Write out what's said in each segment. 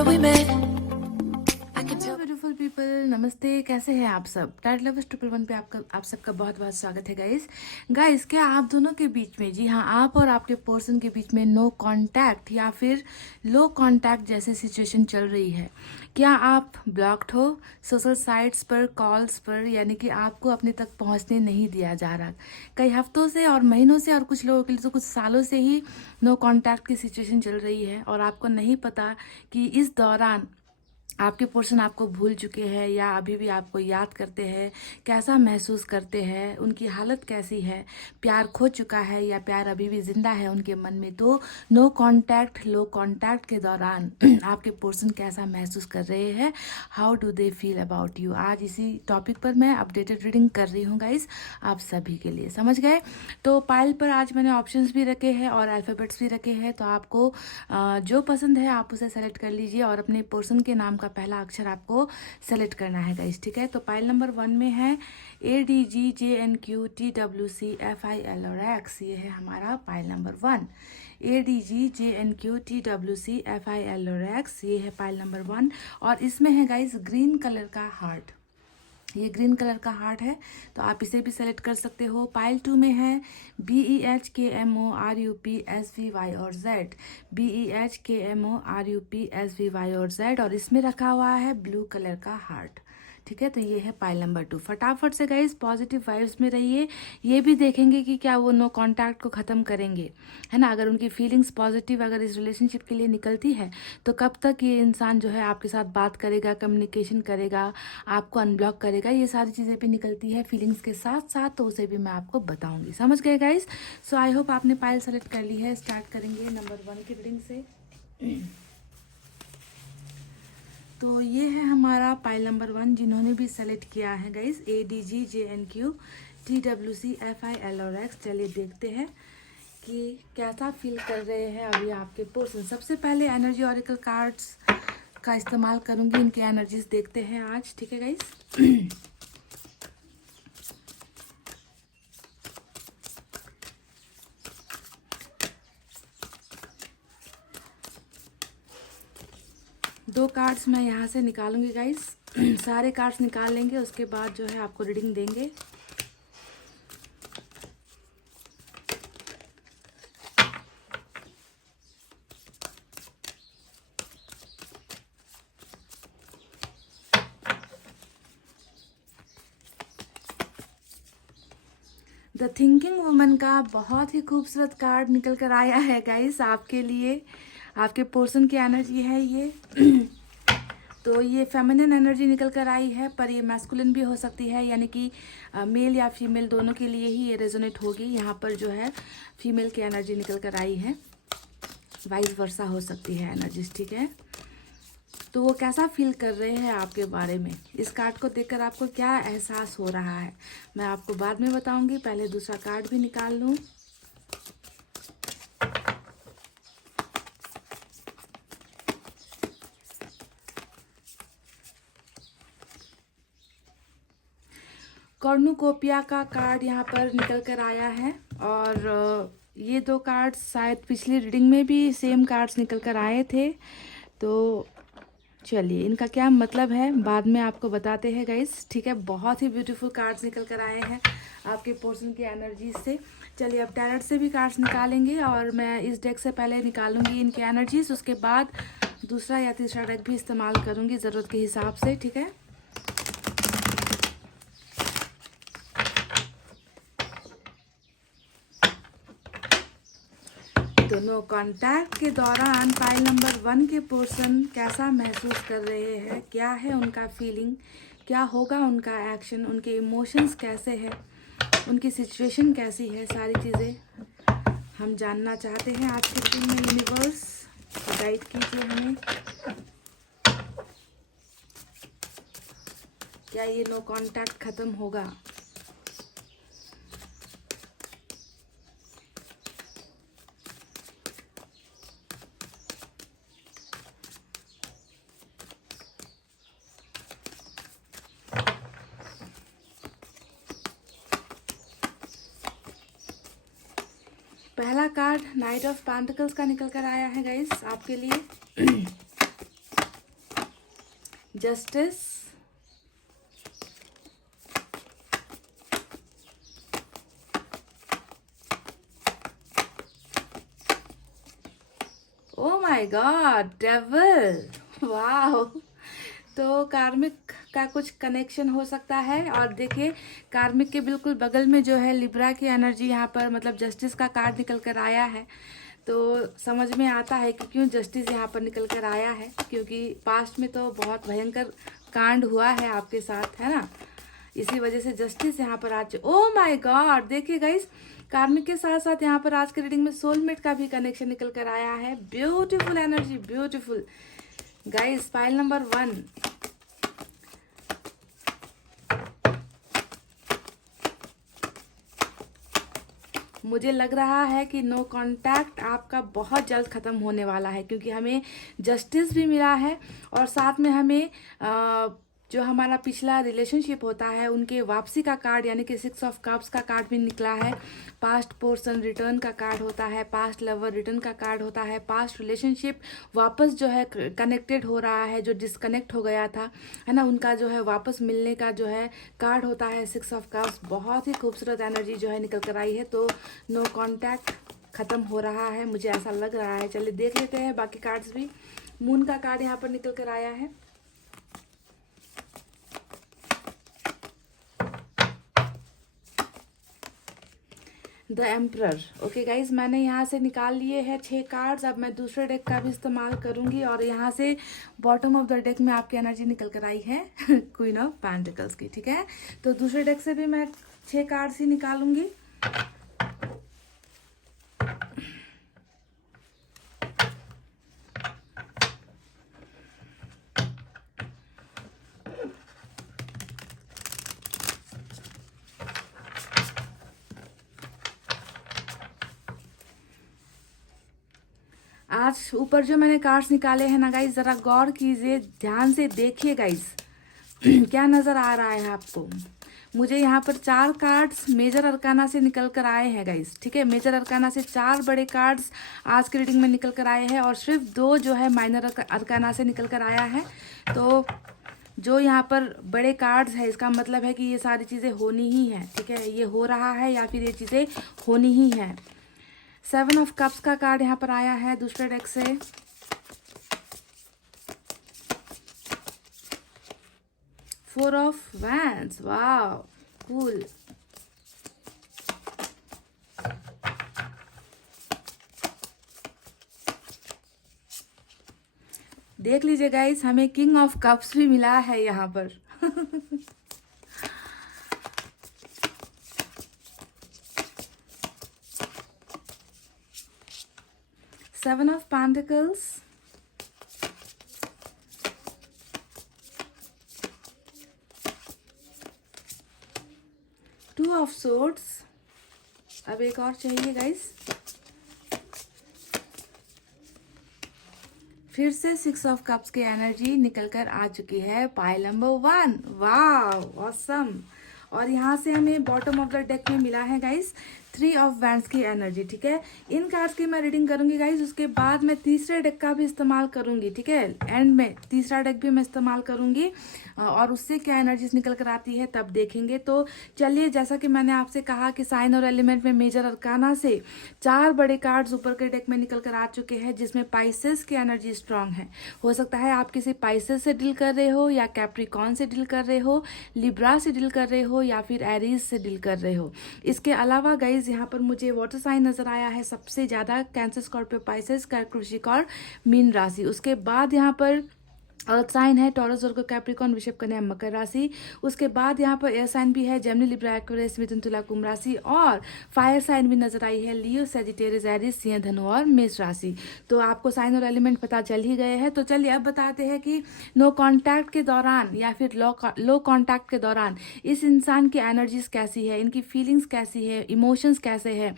where we met. I can tell. Beautiful people, नमस्ते। कैसे हैं आप सब? टाइट लवर्स 111 पे आप सबका बहुत बहुत स्वागत है गाइस। क्या आप दोनों के बीच में, जी हाँ, आप और आपके पर्सन के बीच में नो कांटेक्ट या फिर लो कांटेक्ट जैसे सिचुएशन चल रही है? क्या आप ब्लॉक्ड हो सोशल साइट्स पर, कॉल्स पर, यानी कि आपको अपने तक पहुंचने नहीं दिया जा रहा कई हफ्तों से और महीनों से, और कुछ लोगों के लिए तो कुछ सालों से ही नो कांटेक्ट की सिचुएशन चल रही है और आपको नहीं पता कि इस दौरान आपके पर्सन आपको भूल चुके हैं या अभी भी आपको याद करते हैं, कैसा महसूस करते हैं, उनकी हालत कैसी है, प्यार खो चुका है या प्यार अभी भी जिंदा है उनके मन में? तो नो कांटेक्ट, लो कांटेक्ट के दौरान आपके पर्सन कैसा महसूस कर रहे हैं, how do they feel about you? आज इसी टॉपिक पर मैं अपडेटेड रीडिंग कर रही हूँ गाइस, आप सभी के लिए। समझ गए? तो पाइल पर आज मैंने ऑप्शंस भी रखे हैं और अल्फ़ाबेट्स भी रखे हैं, तो आपको जो पसंद है आप उसे सेलेक्ट कर लीजिए और अपने पर्सन के नाम का पहला अक्षर आपको सेलेक्ट करना है गाइस, ठीक है? तो पाइल नंबर 1 में है ADGJNQTWCFIL और X। ये है हमारा पाइल नंबर 1। ADGJNQTWCFIL और X, ये है पाइल नंबर 1। और इसमें है गाइस ग्रीन कलर का हार्ट, ये ग्रीन कलर का हार्ट है, तो आप इसे भी सेलेक्ट कर सकते हो। पाइल 2 में है BEHKMORUPSVY और Z, BEHKMORUPSVY और Z, और इसमें रखा हुआ है ब्लू कलर का हार्ट, ठीक है? तो ये है पाइल नंबर 2। फटाफट से गाइस पॉजिटिव वाइब्स में रहिए। ये भी देखेंगे कि क्या वो नो कांटेक्ट को ख़त्म करेंगे, है ना? अगर उनकी फीलिंग्स पॉजिटिव अगर इस रिलेशनशिप के लिए निकलती है तो कब तक ये इंसान जो है आपके साथ बात करेगा, कम्युनिकेशन करेगा, आपको अनब्लॉक करेगा, ये सारी चीज़ें भी निकलती है फीलिंग्स के साथ साथ, तो उसे भी मैं आपको बताऊंगी। समझ गए गाइस? सो आई होप आपने पाइल सेलेक्ट कर ली है। स्टार्ट करेंगे नंबर 1 की रीडिंग से। तो ये है हमारा पाइल नंबर 1, जिन्होंने भी सेलेक्ट किया है गाइस ADGJNQTWCFIL और X। चलिए देखते हैं कि कैसा फील कर रहे हैं अभी आपके पर्सन। सबसे पहले एनर्जी ऑरिकल कार्ड्स का इस्तेमाल करूंगी, इनके एनर्जीज देखते हैं आज, ठीक है गाइस? 2 कार्ड्स मैं यहाँ से निकालूंगी गाइस। सारे कार्ड्स निकाल लेंगे, उसके बाद जो है आपको रीडिंग देंगे। द थिंकिंग वुमन का बहुत ही खूबसूरत कार्ड निकल कर आया है गाइस आपके लिए। आपके पर्सन की एनर्जी है ये। तो ये फेमिनिन एनर्जी निकल कर आई है, पर ये मैस्कुलिन भी हो सकती है, यानी कि मेल या फीमेल दोनों के लिए ही ये रेजोनेट होगी। यहाँ पर जो है फीमेल की एनर्जी निकल कर आई है, वाइस वर्सा हो सकती है एनर्जीज, ठीक है? तो वो कैसा फील कर रहे हैं आपके बारे में, इस कार्ड को देखकर आपको क्या एहसास हो रहा है, मैं आपको बाद में बताऊंगी। पहले दूसरा कार्ड भी निकाल लूं। कॉर्नुकोपिया का कार्ड यहाँ पर निकल कर आया है, और ये 2 कार्ड्स शायद पिछली रीडिंग में भी सेम कार्ड्स निकल कर आए थे। तो चलिए इनका क्या मतलब है बाद में आपको बताते हैं गाइस, ठीक है? बहुत ही ब्यूटीफुल कार्ड्स निकल कर आए हैं आपके पर्सन की एनर्जी से। चलिए अब टैरट से भी कार्ड्स निकालेंगे, और मैं इस डेक से पहले निकालूंगी इनके एनर्जीज, उसके बाद दूसरा या तीसरा डेक भी इस्तेमाल करूंगी ज़रूरत के हिसाब से, ठीक है? दोनों कांटेक्ट के दौरान पाइल नंबर 1 के पर्सन कैसा महसूस कर रहे हैं, क्या है उनका फीलिंग, क्या होगा उनका एक्शन, उनके इमोशंस कैसे हैं, उनकी सिचुएशन कैसी है, सारी चीज़ें हम जानना चाहते हैं आज के दिन में। यूनिवर्स गाइड कीजिए हमें, क्या ये नो कांटेक्ट खत्म होगा? पहला कार्ड नाइट ऑफ पेंटिकल्स का निकल कर आया है गाइस आपके लिए। Justice, oh my God, devil, वाह। तो कार्मिक का कुछ कनेक्शन हो सकता है। और देखिए कार्मिक के बिल्कुल बगल में जो है लिब्रा की एनर्जी यहाँ पर मतलब जस्टिस का कार्ड निकल कर आया है। तो समझ में आता है कि क्यों जस्टिस यहाँ पर निकल कर आया है, क्योंकि पास्ट में तो बहुत भयंकर कांड हुआ है आपके साथ, है ना। इसी वजह से जस्टिस यहाँ पर आज, ओ माय गॉड, देखिए गाइस कार्मिक के साथ साथ यहाँ पर आज के रीडिंग में सोलमेट का भी कनेक्शन निकल कर आया है। Beautiful energy, beautiful guys. Pile number 1, मुझे लग रहा है कि नो कांटेक्ट आपका बहुत जल्द ख़त्म होने वाला है, क्योंकि हमें जस्टिस भी मिला है और साथ में हमें जो हमारा पिछला रिलेशनशिप होता है उनके वापसी का कार्ड यानी कि 6 ऑफ कप्स का कार्ड भी निकला है। पास्ट पर्सन रिटर्न का कार्ड होता है, पास्ट लवर रिटर्न का कार्ड होता है, पास्ट रिलेशनशिप वापस जो है कनेक्टेड हो रहा है, जो डिस्कनेक्ट हो गया था, है ना, उनका जो है वापस मिलने का जो है कार्ड होता है 6 ऑफ कप्स। बहुत ही खूबसूरत एनर्जी जो है निकल कर आई है। तो नो कॉन्टैक्ट ख़त्म हो रहा है, मुझे ऐसा लग रहा है। चलिए देख लेते हैं बाकी कार्ड्स भी। मून का कार्ड यहाँ पर निकल कर आया है। The emperor. ओके गाइज, मैंने यहाँ से निकाल लिए हैं 6 कार्ड्स। अब मैं दूसरे डेक का भी इस्तेमाल करूँगी और यहाँ से बॉटम ऑफ द डेक में आपकी एनर्जी निकल कर आई है क्वीन ऑफ पेंटिकल्स की, ठीक है। तो दूसरे डेक से भी मैं 6 कार्ड्स ही निकालूंगी। आज ऊपर जो मैंने कार्ड्स निकाले हैं ना गाइज, जरा गौर कीजिए, ध्यान से देखिए गाइज क्या नजर आ रहा है आपको। मुझे यहाँ पर 4 कार्ड्स मेजर अरकाना से निकल कर आए हैं गाइज, ठीक है। मेजर अरकाना से 4 बड़े कार्ड्स आज के रीडिंग में निकल कर आए हैं और सिर्फ 2 जो है माइनर अरकाना से निकल कर आया है। तो जो यहाँ पर बड़े कार्ड्स है इसका मतलब है कि ये सारी चीज़ें होनी ही हैं, ठीक है। ये हो रहा है या फिर ये चीज़ें होनी ही हैं। 7 ऑफ कप्स का कार्ड यहाँ पर आया है दूसरे डेक से। 4 ऑफ वैंड्स, वाह कूल। देख लीजिए गाइस, हमें किंग ऑफ कप्स भी मिला है यहाँ पर Seven of Pentacles, Two of Swords, अब एक और चाहिए गाइस, फिर से 6 ऑफ कप्स की एनर्जी निकल कर आ चुकी है पाइल नंबर 1। वाह ऑसम। और यहाँ से हमें बॉटम ऑफ द डेक में मिला है गाइस 3 ऑफ वैंड्स की एनर्जी, ठीक है। इन कार्ड्स की मैं रीडिंग करूंगी गाइस, उसके बाद मैं तीसरे डेक का भी इस्तेमाल करूंगी, ठीक है। एंड में तीसरा डेक भी मैं इस्तेमाल करूंगी और उससे क्या एनर्जीज निकल कर आती है तब देखेंगे। तो चलिए, जैसा कि मैंने आपसे कहा कि साइन और एलिमेंट में मेजर अरकाना से 4 बड़े कार्ड्स ऊपर के डेक में निकल कर आ चुके हैं, जिसमें पाइसेस की एनर्जी स्ट्रांग है। हो सकता है आप किसी पाइसेस से डील कर रहे हो या कैप्रिकॉर्न से डील कर रहे हो, लिब्रा से डील कर रहे हो या फिर एरीज से डील कर रहे हो। इसके अलावा गाइज यहाँ पर मुझे वाटर साइन नजर आया है सबसे ज्यादा, कैंसर, स्कॉर्पियो, पाइसेस, वृश्चिक और मीन राशि। उसके बाद यहाँ पर अर्थ साइन है टॉरस, वर्गो, कैप्रिकॉर्न, वृषभ, कन्या, मकर राशि। उसके बाद यहाँ पर एयर साइन भी है जेमिनी, लिब्रा, एक्वेरियस, मिथुन, तुला, कुंभ राशि। और फायर साइन भी नजर आई है लियो, सजिटेरियस, एरीज, सिंह, धनु और मेष राशि। तो आपको साइन और एलिमेंट पता चल ही गए हैं। तो चलिए अब बताते हैं कि नो कॉन्टैक्ट के दौरान या फिर लो कॉन्टैक्ट के दौरान इस इंसान की एनर्जीज कैसी है, इनकी फीलिंग्स कैसी है, इमोशंस कैसे है,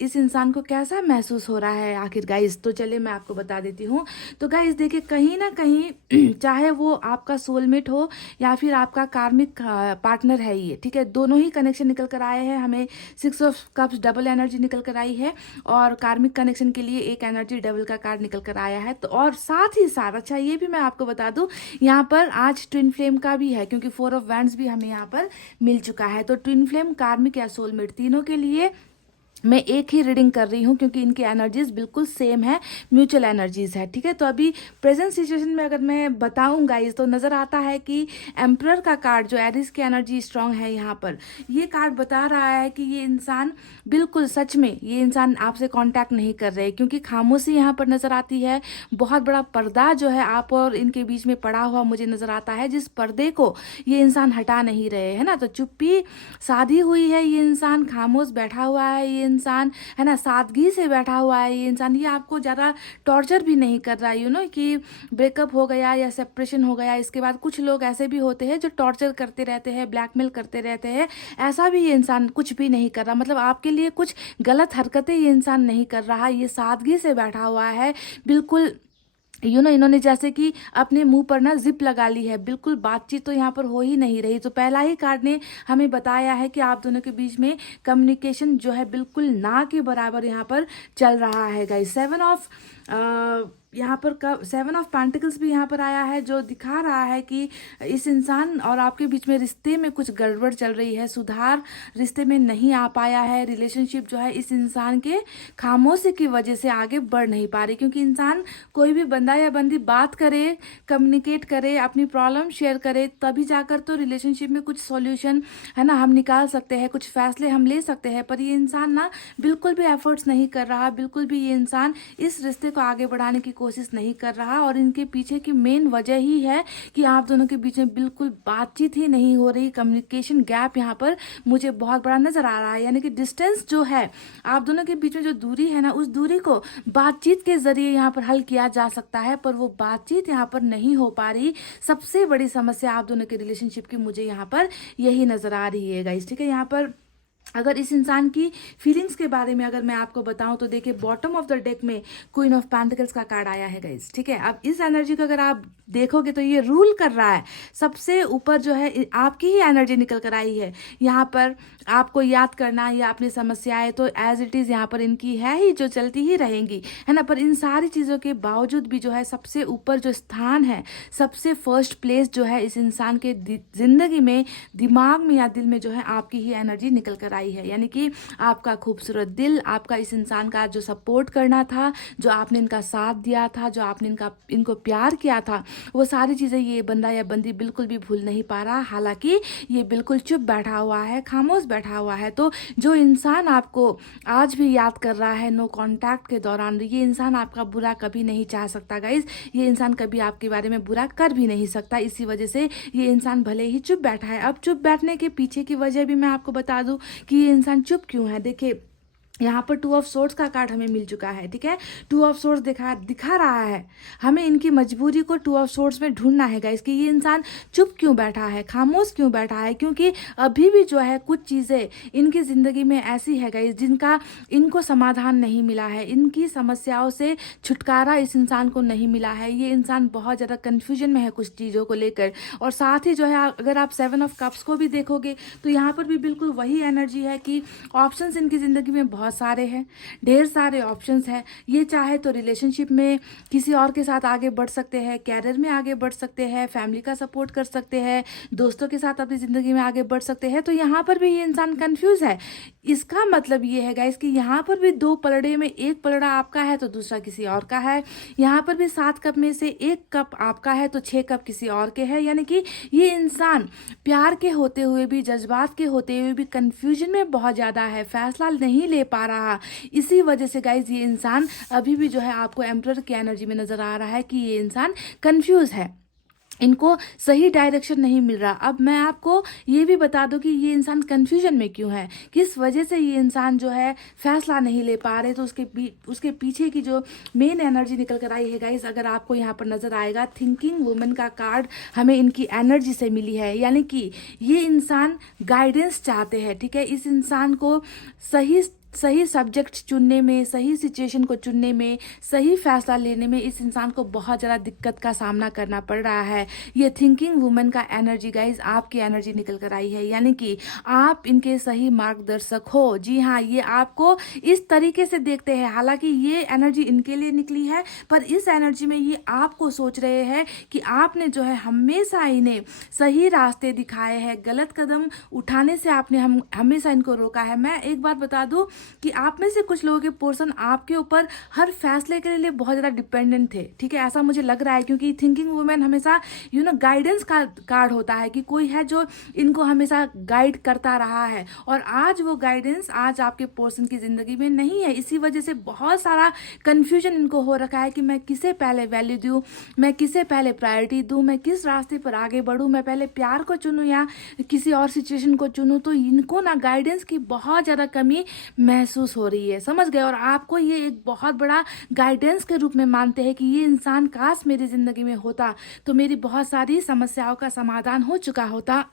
इस इंसान को कैसा महसूस हो रहा है आखिर गाइज। तो चलिए मैं आपको बता देती हूँ। तो गाइज देखिए, कहीं ना कहीं चाहे वो आपका सोलमेट हो या फिर आपका कार्मिक पार्टनर है ये, ठीक है, दोनों ही कनेक्शन निकल कर आए हैं। हमें 6 ऑफ कप्स डबल एनर्जी निकल कर आई है और कार्मिक कनेक्शन के लिए एक एनर्जी डबल का कार्ड निकल कर आया है। तो और साथ ही साथ अच्छा ये भी मैं आपको बता दूं, यहाँ पर आज ट्विन फ्लेम का भी है, क्योंकि 4 ऑफ वैंड्स भी हमें यहाँ पर मिल चुका है। तो ट्विन फ्लेम, कार्मिक या सोलमेट, तीनों के लिए मैं एक ही रीडिंग कर रही हूँ क्योंकि इनकी एनर्जीज बिल्कुल सेम है, म्यूचुअल एनर्जीज है, ठीक है। तो अभी प्रेजेंट सिचुएशन में अगर मैं बताऊँ गाइज, तो नज़र आता है कि एम्परर का कार्ड, जो एरिस की एनर्जी स्ट्रांग है यहाँ पर, ये कार्ड बता रहा है कि ये इंसान बिल्कुल सच में ये इंसान आपसे कांटेक्ट नहीं कर रहे, क्योंकि खामोशी यहाँ पर नज़र आती है। बहुत बड़ा पर्दा जो है आप और इनके बीच में पड़ा हुआ मुझे नज़र आता है, जिस पर्दे को ये इंसान हटा नहीं रहे, है ना। तो चुप्पी साधी हुई है, ये इंसान खामोश बैठा हुआ है, ये इंसान, है ना, सादगी से बैठा हुआ है ये इंसान। ये आपको ज़्यादा टॉर्चर भी नहीं कर रहा है, यू नो, कि ब्रेकअप हो गया या सेपरेशन हो गया इसके बाद कुछ लोग ऐसे भी होते हैं जो टॉर्चर करते रहते हैं, ब्लैकमेल करते रहते हैं। ऐसा भी ये इंसान कुछ भी नहीं कर रहा, मतलब आपके लिए कुछ गलत हरकतें ये इंसान नहीं कर रहा, ये सादगी से बैठा हुआ है बिल्कुल। यू नो, इन्होंने जैसे कि अपने मुंह पर ना जिप लगा ली है, बिल्कुल बातचीत तो यहाँ पर हो ही नहीं रही। तो पहला ही कार्ड ने हमें बताया है कि आप दोनों के बीच में कम्युनिकेशन जो है बिल्कुल ना के बराबर यहाँ पर चल रहा है गाइस। 7 ऑफ यहाँ पर 7 ऑफ पेंटिकल्स भी यहाँ पर आया है, जो दिखा रहा है कि इस इंसान और आपके बीच में रिश्ते में कुछ गड़बड़ चल रही है, सुधार रिश्ते में नहीं आ पाया है। रिलेशनशिप जो है इस इंसान के खामोशी की वजह से आगे बढ़ नहीं पा रही, क्योंकि इंसान, कोई भी बंदा या बंदी बात करे, कम्युनिकेट करे, अपनी प्रॉब्लम शेयर करे, तभी जाकर तो रिलेशनशिप में कुछ सॉल्यूशन, है ना, हम निकाल सकते हैं, कुछ फैसले हम ले सकते हैं। पर ये इंसान ना बिल्कुल भी एफर्ट्स नहीं कर रहा, बिल्कुल भी ये इंसान इस रिश्ते को आगे बढ़ाने की कोशिश नहीं कर रहा। और इनके पीछे की मेन वजह ही है कि आप दोनों के बीच में बिल्कुल बातचीत ही नहीं हो रही। कम्युनिकेशन गैप यहाँ पर मुझे बहुत बड़ा नजर आ रहा है, यानी कि डिस्टेंस जो है आप दोनों के बीच में, जो दूरी है ना, उस दूरी को बातचीत के जरिए यहाँ पर हल किया जा सकता है, पर वो बातचीत यहाँ पर नहीं हो पा रही। सबसे बड़ी समस्या आप दोनों के रिलेशनशिप की मुझे यहाँ पर यही नजर आ रही है गाइस, ठीक है। यहाँ पर अगर इस इंसान की फीलिंग्स के बारे में अगर मैं आपको बताऊं, तो देखिए बॉटम ऑफ द डेक में क्वीन ऑफ पेंटिकल्स का कार्ड आया है गाइस, ठीक है। अब इस एनर्जी को अगर आप देखोगे तो ये रूल कर रहा है, सबसे ऊपर जो है आपकी ही एनर्जी निकल कर आई है। यहाँ पर आपको याद करना या अपनी समस्याएं तो एज इट इज़ यहाँ पर इनकी है ही, जो चलती ही रहेंगी, है ना। पर इन सारी चीज़ों के बावजूद भी जो है सबसे ऊपर जो स्थान है, सबसे फर्स्ट प्लेस जो है इस इंसान के जिंदगी में, दिमाग में या दिल में जो है आपकी ही एनर्जी निकल कर आई है। यानी कि आपका खूबसूरत दिल, आपका इस इंसान का जो सपोर्ट करना था, जो आपने इनका साथ दिया था, जो आपने इनको प्यार किया था, वो सारी चीज़ें ये बंदा या बंदी बिल्कुल भी भूल नहीं पा रहा। हालांकि ये बिल्कुल चुप बैठा हुआ है, खामोश बैठा हुआ है। तो जो इंसान आपको आज भी याद कर रहा है नो कांटेक्ट के दौरान, ये इंसान आपका बुरा कभी नहीं चाह सकता गाइज। ये इंसान कभी आपके बारे में बुरा कर भी नहीं सकता। इसी वजह से ये इंसान भले ही चुप बैठा है। अब चुप बैठने के पीछे की वजह भी मैं आपको बता दूं कि ये इंसान चुप क्यों है। देखिए यहाँ पर 2 ऑफ सोर्ड्स का कार्ड हमें मिल चुका है, ठीक है। 2 ऑफ सोर्ड्स दिखा रहा है हमें इनकी मजबूरी को 2 ऑफ सोर्ड्स में ढूंढना है गाइस, कि ये इंसान चुप क्यों बैठा है, खामोश क्यों बैठा है। क्योंकि अभी भी जो है कुछ चीज़ें इनकी ज़िंदगी में ऐसी है गाइस, जिनका इनको समाधान नहीं मिला है, इनकी समस्याओं से छुटकारा इस इंसान को नहीं मिला है। ये इंसान बहुत ज़्यादा कन्फ्यूजन में है कुछ चीज़ों को लेकर। और साथ ही जो है अगर आप 7 ऑफ कप्स को भी देखोगे तो यहाँ पर भी बिल्कुल वही एनर्जी है कि ऑप्शंस इनकी ज़िंदगी में बहुत सारे हैं, ढेर सारे ऑप्शंस हैं। ये चाहे तो रिलेशनशिप में किसी और के साथ आगे बढ़ सकते हैं, कैरियर में आगे बढ़ सकते हैं, फैमिली का सपोर्ट कर सकते हैं, दोस्तों के साथ अपनी ज़िंदगी में आगे बढ़ सकते हैं। तो यहाँ पर भी ये इंसान कंफ्यूज है। इसका मतलब ये है गाइस कि यहाँ पर भी 2 पलड़े में एक पलड़ा आपका है तो दूसरा किसी और का है। यहाँ पर भी 7 कप में से 1 कप आपका है तो 6 कप किसी और के है। यानी कि ये इंसान प्यार के होते हुए भी, जज्बात के होते हुए भी कंफ्यूजन में बहुत ज़्यादा है, फैसला नहीं ले पा रहा। इसी वजह से गाइज ये इंसान अभी भी जो है आपको एम्परर की एनर्जी में नजर आ रहा है कि ये इंसान कंफ्यूज है, इनको सही डायरेक्शन नहीं मिल रहा। अब मैं आपको ये भी बता दूं कि ये इंसान कंफ्यूजन में क्यों है, किस वजह से ये इंसान जो है फैसला नहीं ले पा रहे। तो उसके पीछे की जो मेन एनर्जी निकल कर आई है गाइस, अगर आपको यहाँ पर नजर आएगा, थिंकिंग वुमेन का कार्ड हमें इनकी एनर्जी से मिली है। यानी कि ये इंसान गाइडेंस चाहते हैं, ठीक है। इस इंसान को सही सही सब्जेक्ट चुनने में, सही सिचुएशन को चुनने में, सही फैसला लेने में इस इंसान को बहुत ज़्यादा दिक्कत का सामना करना पड़ रहा है। ये थिंकिंग वुमन का एनर्जी गाइज आपकी एनर्जी निकल कर आई है, यानी कि आप इनके सही मार्गदर्शक हो। जी हाँ, ये आपको इस तरीके से देखते हैं, हालांकि ये एनर्जी इनके लिए निकली है, पर इस एनर्जी में ये आपको सोच रहे हैं कि आपने जो है हमेशा इन्हें सही रास्ते दिखाए हैं, गलत कदम उठाने से आपने हमेशा इनको रोका है। मैं एक बात बता दूं कि आप में से कुछ लोगों के पोर्शन आपके ऊपर हर फैसले के लिए बहुत ज़्यादा डिपेंडेंट थे, ठीक है, ऐसा मुझे लग रहा है, क्योंकि थिंकिंग वुमेन हमेशा गाइडेंस का कार्ड होता है कि कोई है जो इनको हमेशा गाइड करता रहा है, और आज वो गाइडेंस आज आपके पोर्शन की ज़िंदगी में नहीं है। इसी वजह से बहुत सारा कन्फ्यूजन इनको हो रखा है कि मैं किसे पहले वैल्यू दूँ, मैं किसे पहले प्रायोरिटी दूँ, मैं किस रास्ते पर आगे बढ़ूँ, मैं पहले प्यार को चुनूँ या किसी और सिचुएशन को चुनूँ। तो इनको ना गाइडेंस की बहुत ज़्यादा कमी महसूस हो रही है, समझ गए, और आपको ये एक बहुत बड़ा गाइडेंस के रूप में मानते हैं कि ये इंसान काश मेरी ज़िंदगी में होता तो मेरी बहुत सारी समस्याओं का समाधान हो चुका होता।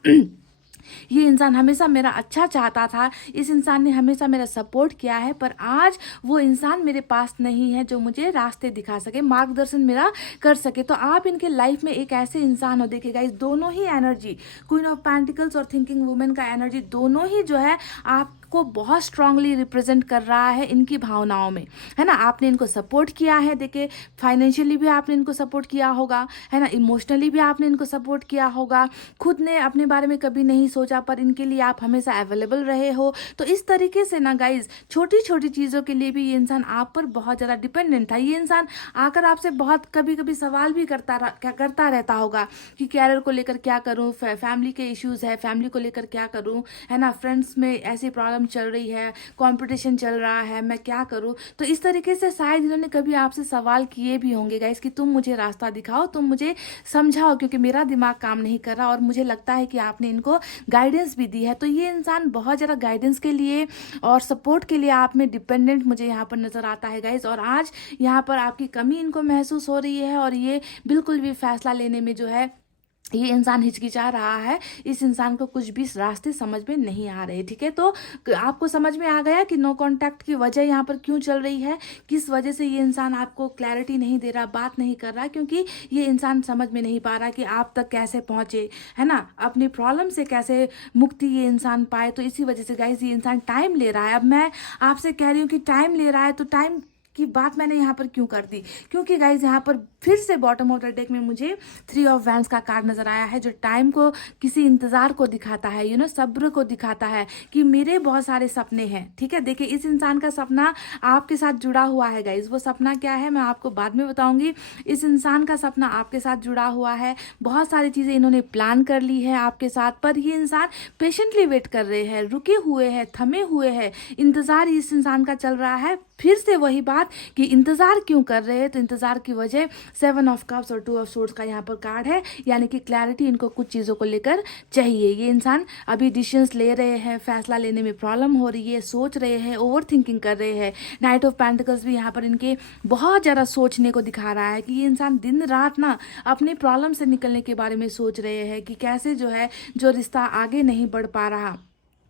ये इंसान हमेशा मेरा अच्छा चाहता था, इस इंसान ने हमेशा मेरा सपोर्ट किया है, पर आज वो इंसान मेरे पास नहीं है जो मुझे रास्ते दिखा सके, मार्गदर्शन मेरा कर सके। तो आप इनके लाइफ में एक ऐसे इंसान हो, देखिएगा इस दोनों ही एनर्जी, क्वीन ऑफ पेंटिकल्स और थिंकिंग वुमेन का एनर्जी, दोनों ही जो है आप को बहुत स्ट्रांगली रिप्रेजेंट कर रहा है इनकी भावनाओं में, है ना। आपने इनको सपोर्ट किया है, देखिए फाइनेंशियली भी आपने इनको सपोर्ट किया होगा, है ना, इमोशनली भी आपने इनको सपोर्ट किया होगा, खुद ने अपने बारे में कभी नहीं सोचा पर इनके लिए आप हमेशा अवेलेबल रहे हो। तो इस तरीके से ना गाइज छोटी छोटी चीज़ों के लिए भी ये इंसान आप पर बहुत ज़्यादा डिपेंडेंट था। ये इंसान आकर आपसे बहुत कभी कभी सवाल भी करता रहता होगा कि कैरियर को लेकर क्या करूँ, फैमिली के इश्यूज़ है, फैमिली को लेकर क्या करूँ, है ना, फ्रेंड्स में ऐसी प्रॉब्लम चल रही है, कंपटीशन चल रहा है, मैं क्या करूं। तो इस तरीके से शायद इन्होंने कभी आपसे सवाल किए भी होंगे गाइस कि तुम मुझे रास्ता दिखाओ, तुम मुझे समझाओ, क्योंकि मेरा दिमाग काम नहीं कर रहा, और मुझे लगता है कि आपने इनको गाइडेंस भी दी है। तो ये इंसान बहुत ज़्यादा गाइडेंस के लिए और सपोर्ट के लिए आप में डिपेंडेंट मुझे यहाँ पर नज़र आता है गाइस, और आज यहाँ पर आपकी कमी इनको महसूस हो रही है, और ये बिल्कुल भी फैसला लेने में जो है ये इंसान हिचकिचा रहा है। इस इंसान को कुछ भी रास्ते समझ में नहीं आ रहे, ठीक है। तो आपको समझ में आ गया कि नो कांटेक्ट की वजह यहाँ पर क्यों चल रही है, किस वजह से ये इंसान आपको क्लैरिटी नहीं दे रहा, बात नहीं कर रहा, क्योंकि ये इंसान समझ में नहीं पा रहा कि आप तक कैसे पहुँचे, है ना, अपनी प्रॉब्लम से कैसे मुक्ति ये इंसान पाए। तो इसी वजह से गाइस ये इंसान टाइम ले रहा है। अब मैं आपसे कह रही हूँ कि टाइम ले रहा है, तो टाइम की बात मैंने यहाँ पर क्यों कर दी, क्योंकि गाइज यहाँ पर फिर से बॉटम ऑफ द डेक में मुझे 3 ऑफ वैंड्स का कार्ड नजर आया है, जो टाइम को, किसी इंतजार को दिखाता है, सब्र को दिखाता है कि मेरे बहुत सारे सपने हैं, ठीक है। देखिए इस इंसान का सपना आपके साथ जुड़ा हुआ है गाइज, वो सपना क्या है मैं आपको बाद में बताऊंगी। इस इंसान का सपना आपके साथ जुड़ा हुआ है, बहुत सारी चीज़ें इन्होंने प्लान कर ली है आपके साथ, पर ये इंसान पेशेंटली वेट कर रहे हैं, रुके हुए हैं, थमे हुए हैं, इंतजार इस इंसान का चल रहा है। फिर से वही बात कि इंतजार क्यों कर रहे हैं, तो इंतजार की वजह 7 ऑफ कप्स और 2 ऑफ सोर्ड्स का यहाँ पर कार्ड है, यानी कि क्लैरिटी इनको कुछ चीज़ों को लेकर चाहिए। ये इंसान अभी डिसीजंस ले रहे हैं, फैसला लेने में प्रॉब्लम हो रही है, सोच रहे हैं, ओवर थिंकिंग कर रहे हैं। नाइट ऑफ पेंटिकल्स भी यहाँ पर इनके बहुत ज़्यादा सोचने को दिखा रहा है कि ये इंसान दिन रात ना अपनी प्रॉब्लम से निकलने के बारे में सोच रहे हैं कि कैसे जो है जो रिश्ता आगे नहीं बढ़ पा रहा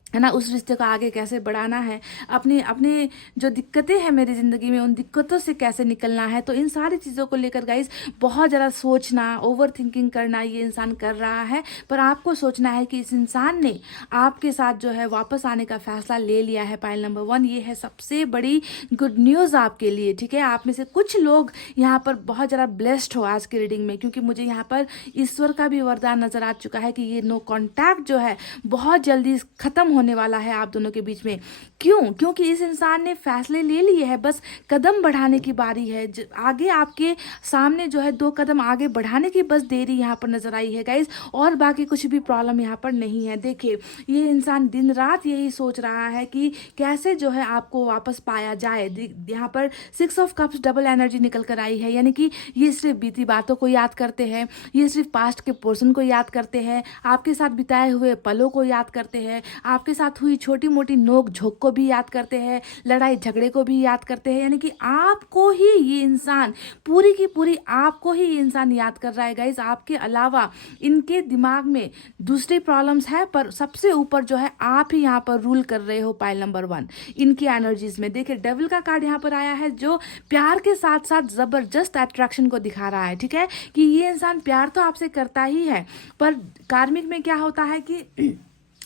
है ना, उस रिश्ते को आगे कैसे बढ़ाना है, अपने जो दिक्कतें हैं मेरी ज़िंदगी में उन दिक्कतों से कैसे निकलना है। तो इन सारी चीज़ों को लेकर गाइस बहुत ज़्यादा सोचना, ओवर थिंकिंग करना ये इंसान कर रहा है। पर आपको सोचना है कि इस इंसान ने आपके साथ जो है वापस आने का फैसला ले लिया है। पाइल नंबर 1 ये है सबसे बड़ी गुड न्यूज़ आपके लिए, ठीक है। आप में से कुछ लोग यहाँ पर बहुत ज़्यादा ब्लेस्ड हो आज की रीडिंग में, क्योंकि मुझे यहाँ पर ईश्वर का भी वरदान नज़र आ चुका है कि ये नो कॉन्टैक्ट जो है बहुत जल्दी ख़त्म होने वाला है आप दोनों के बीच में। क्यों? क्योंकि इस इंसान ने फैसले ले लिए हैं, बस कदम बढ़ाने की बारी है। आगे आपके सामने जो है 2 कदम आगे बढ़ाने की बस देरी यहाँ पर नजर आई है गाइज, और बाकी कुछ भी प्रॉब्लम यहाँ पर नहीं है। देखिए ये इंसान दिन रात यही सोच रहा है कि कैसे जो है आपको वापस पाया जाए। यहाँ पर 6 ऑफ कप्स डबल एनर्जी निकल कर आई है, यानी कि ये सिर्फ बीती बातों को याद करते हैं, ये सिर्फ पास्ट के पोर्शन को याद करते हैं, आपके साथ बिताए हुए पलों को याद करते हैं, आपके आपके साथ हुई छोटी मोटी नोक झोंक को भी याद करते हैं, लड़ाई झगड़े को भी याद करते हैं, यानी कि आपको ही ये इंसान पूरी की पूरी आपको ही ये इंसान याद कर रहा है गाइज। आपके अलावा इनके दिमाग में दूसरी प्रॉब्लम्स है, पर सबसे ऊपर जो है आप ही यहाँ पर रूल कर रहे हो पाइल नंबर 1 इनकी एनर्जीज में। देखिए डेविल का कार्ड यहाँ पर आया है जो प्यार के साथ साथ जबरदस्त अट्रैक्शन को दिखा रहा है, ठीक है, कि ये इंसान प्यार तो आपसे करता ही है, पर कार्मिक में क्या होता है कि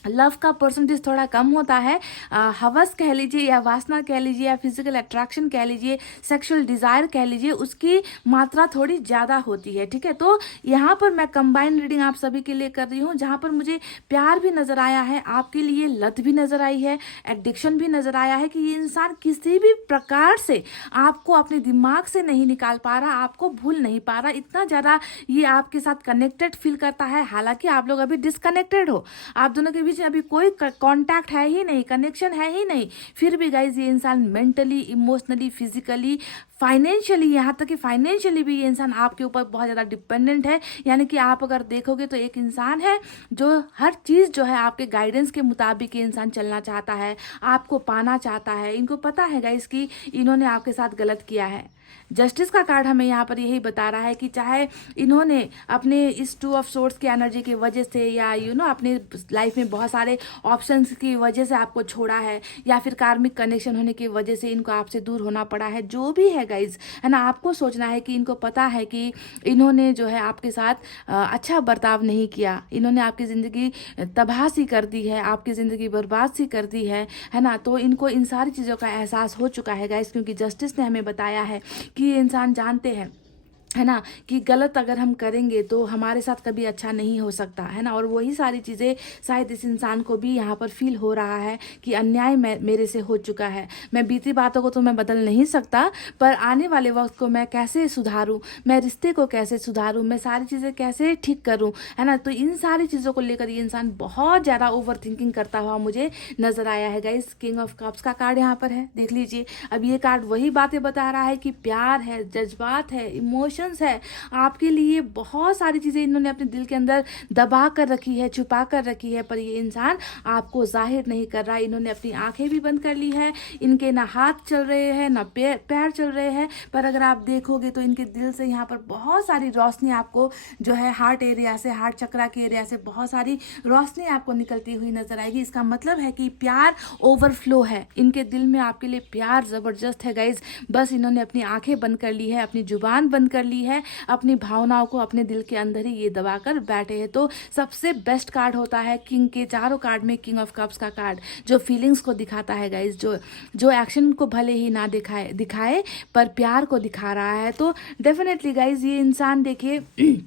लव का परसेंटेज थोड़ा कम होता है। हवस कह लीजिए या वासना कह लीजिए या फिजिकल अट्रैक्शन कह लीजिए, सेक्सुअल डिज़ायर कह लीजिए, उसकी मात्रा थोड़ी ज़्यादा होती है, ठीक है। तो यहाँ पर मैं कंबाइन रीडिंग आप सभी के लिए कर रही हूँ, जहाँ पर मुझे प्यार भी नज़र आया है, आपके लिए लत भी नज़र आई है, एडिक्शन भी नज़र आया है कि ये इंसान किसी भी प्रकार से आपको अपने दिमाग से नहीं निकाल पा रहा, आपको भूल नहीं पा रहा, इतना ज़्यादा ये आपके साथ कनेक्टेड फील करता है। हालांकि आप लोग अभी डिसकनेक्टेड हो, आप दोनों के बीच अभी कोई कांटेक्ट है ही नहीं, कनेक्शन है ही नहीं, फिर भी गाइज ये इंसान मेंटली, इमोशनली, फिजिकली, फाइनेंशियली, यहाँ तक कि फाइनेंशियली भी ये इंसान आपके ऊपर बहुत ज़्यादा डिपेंडेंट है। यानी कि आप अगर देखोगे तो एक इंसान है जो हर चीज़ जो है आपके गाइडेंस के मुताबिक ये इंसान चलना चाहता है, आपको पाना चाहता है। इनको पता है गाइज कि इन्होंने आपके साथ गलत किया है। जस्टिस का कार्ड हमें यहाँ पर यही बता रहा है कि चाहे इन्होंने अपने इस 2 ऑफ सोर्ड्स की एनर्जी की वजह से या अपने लाइफ में बहुत सारे ऑप्शंस की वजह से आपको छोड़ा है, या फिर कार्मिक कनेक्शन होने की वजह से इनको आपसे दूर होना पड़ा है, जो भी है गाइज, है ना, आपको सोचना है कि इनको पता है कि इन्होंने जो है आपके साथ अच्छा बर्ताव नहीं किया, इन्होंने आपकी ज़िंदगी तबाह सी कर दी है, आपकी ज़िंदगी बर्बाद सी कर दी है ना। तो इनको इन सारी चीज़ों का एहसास हो चुका है गाइज, क्योंकि जस्टिस ने हमें बताया है कि ये इंसान जानते हैं, है ना, कि गलत अगर हम करेंगे तो हमारे साथ कभी अच्छा नहीं हो सकता, है ना। और वही सारी चीज़ें शायद इस इंसान को भी यहाँ पर फील हो रहा है कि अन्याय मेरे से हो चुका है। मैं बीती बातों को तो मैं बदल नहीं सकता, पर आने वाले वक्त को मैं कैसे सुधारूँ, मैं रिश्ते को कैसे सुधारूँ, मैं सारी चीज़ें कैसे ठीक करूँ, है ना। तो इन सारी चीज़ों को लेकर ये इंसान बहुत ज़्यादा ओवर थिंकिंग करता हुआ मुझे नज़र आया है गाइस। किंग ऑफ कप्स का कार्ड यहाँ पर है, देख लीजिए। अब ये कार्ड वही बातें बता रहा है कि प्यार है, जज्बात है, इमोशन है, आपके लिए बहुत सारी चीजें इन्होंने अपने दिल के अंदर दबा कर रखी है, छुपा कर रखी है, पर ये इंसान आपको जाहिर नहीं कर रहा। इन्होंने अपनी आंखें भी बंद कर ली है, इनके ना हाथ चल रहे हैं ना पैर चल रहे हैं, पर अगर आप देखोगे तो इनके दिल से यहाँ पर बहुत सारी रोशनी आपको जो है हार्ट एरिया से, हार्ट चक्रा के एरिया से बहुत सारी रोशनी आपको निकलती हुई नजर आएगी। इसका मतलब है कि प्यार ओवरफ्लो है, इनके दिल में आपके लिए प्यार जबरदस्त है गाइज। बस इन्होंने अपनी आंखें बंद कर ली है, अपनी जुबान बंद कर ली है, अपनी भावनाओं को अपने दिल के अंदर ही ये दबा कर बैठे हैं। तो सबसे बेस्ट कार्ड होता है किंग के चारों कार्ड में किंग ऑफ कप्स का कार्ड, जो फीलिंग्स को दिखाता है गाइज, जो एक्शन को भले ही ना दिखाए पर प्यार को दिखा रहा है। तो डेफिनेटली गाइज ये इंसान देखिए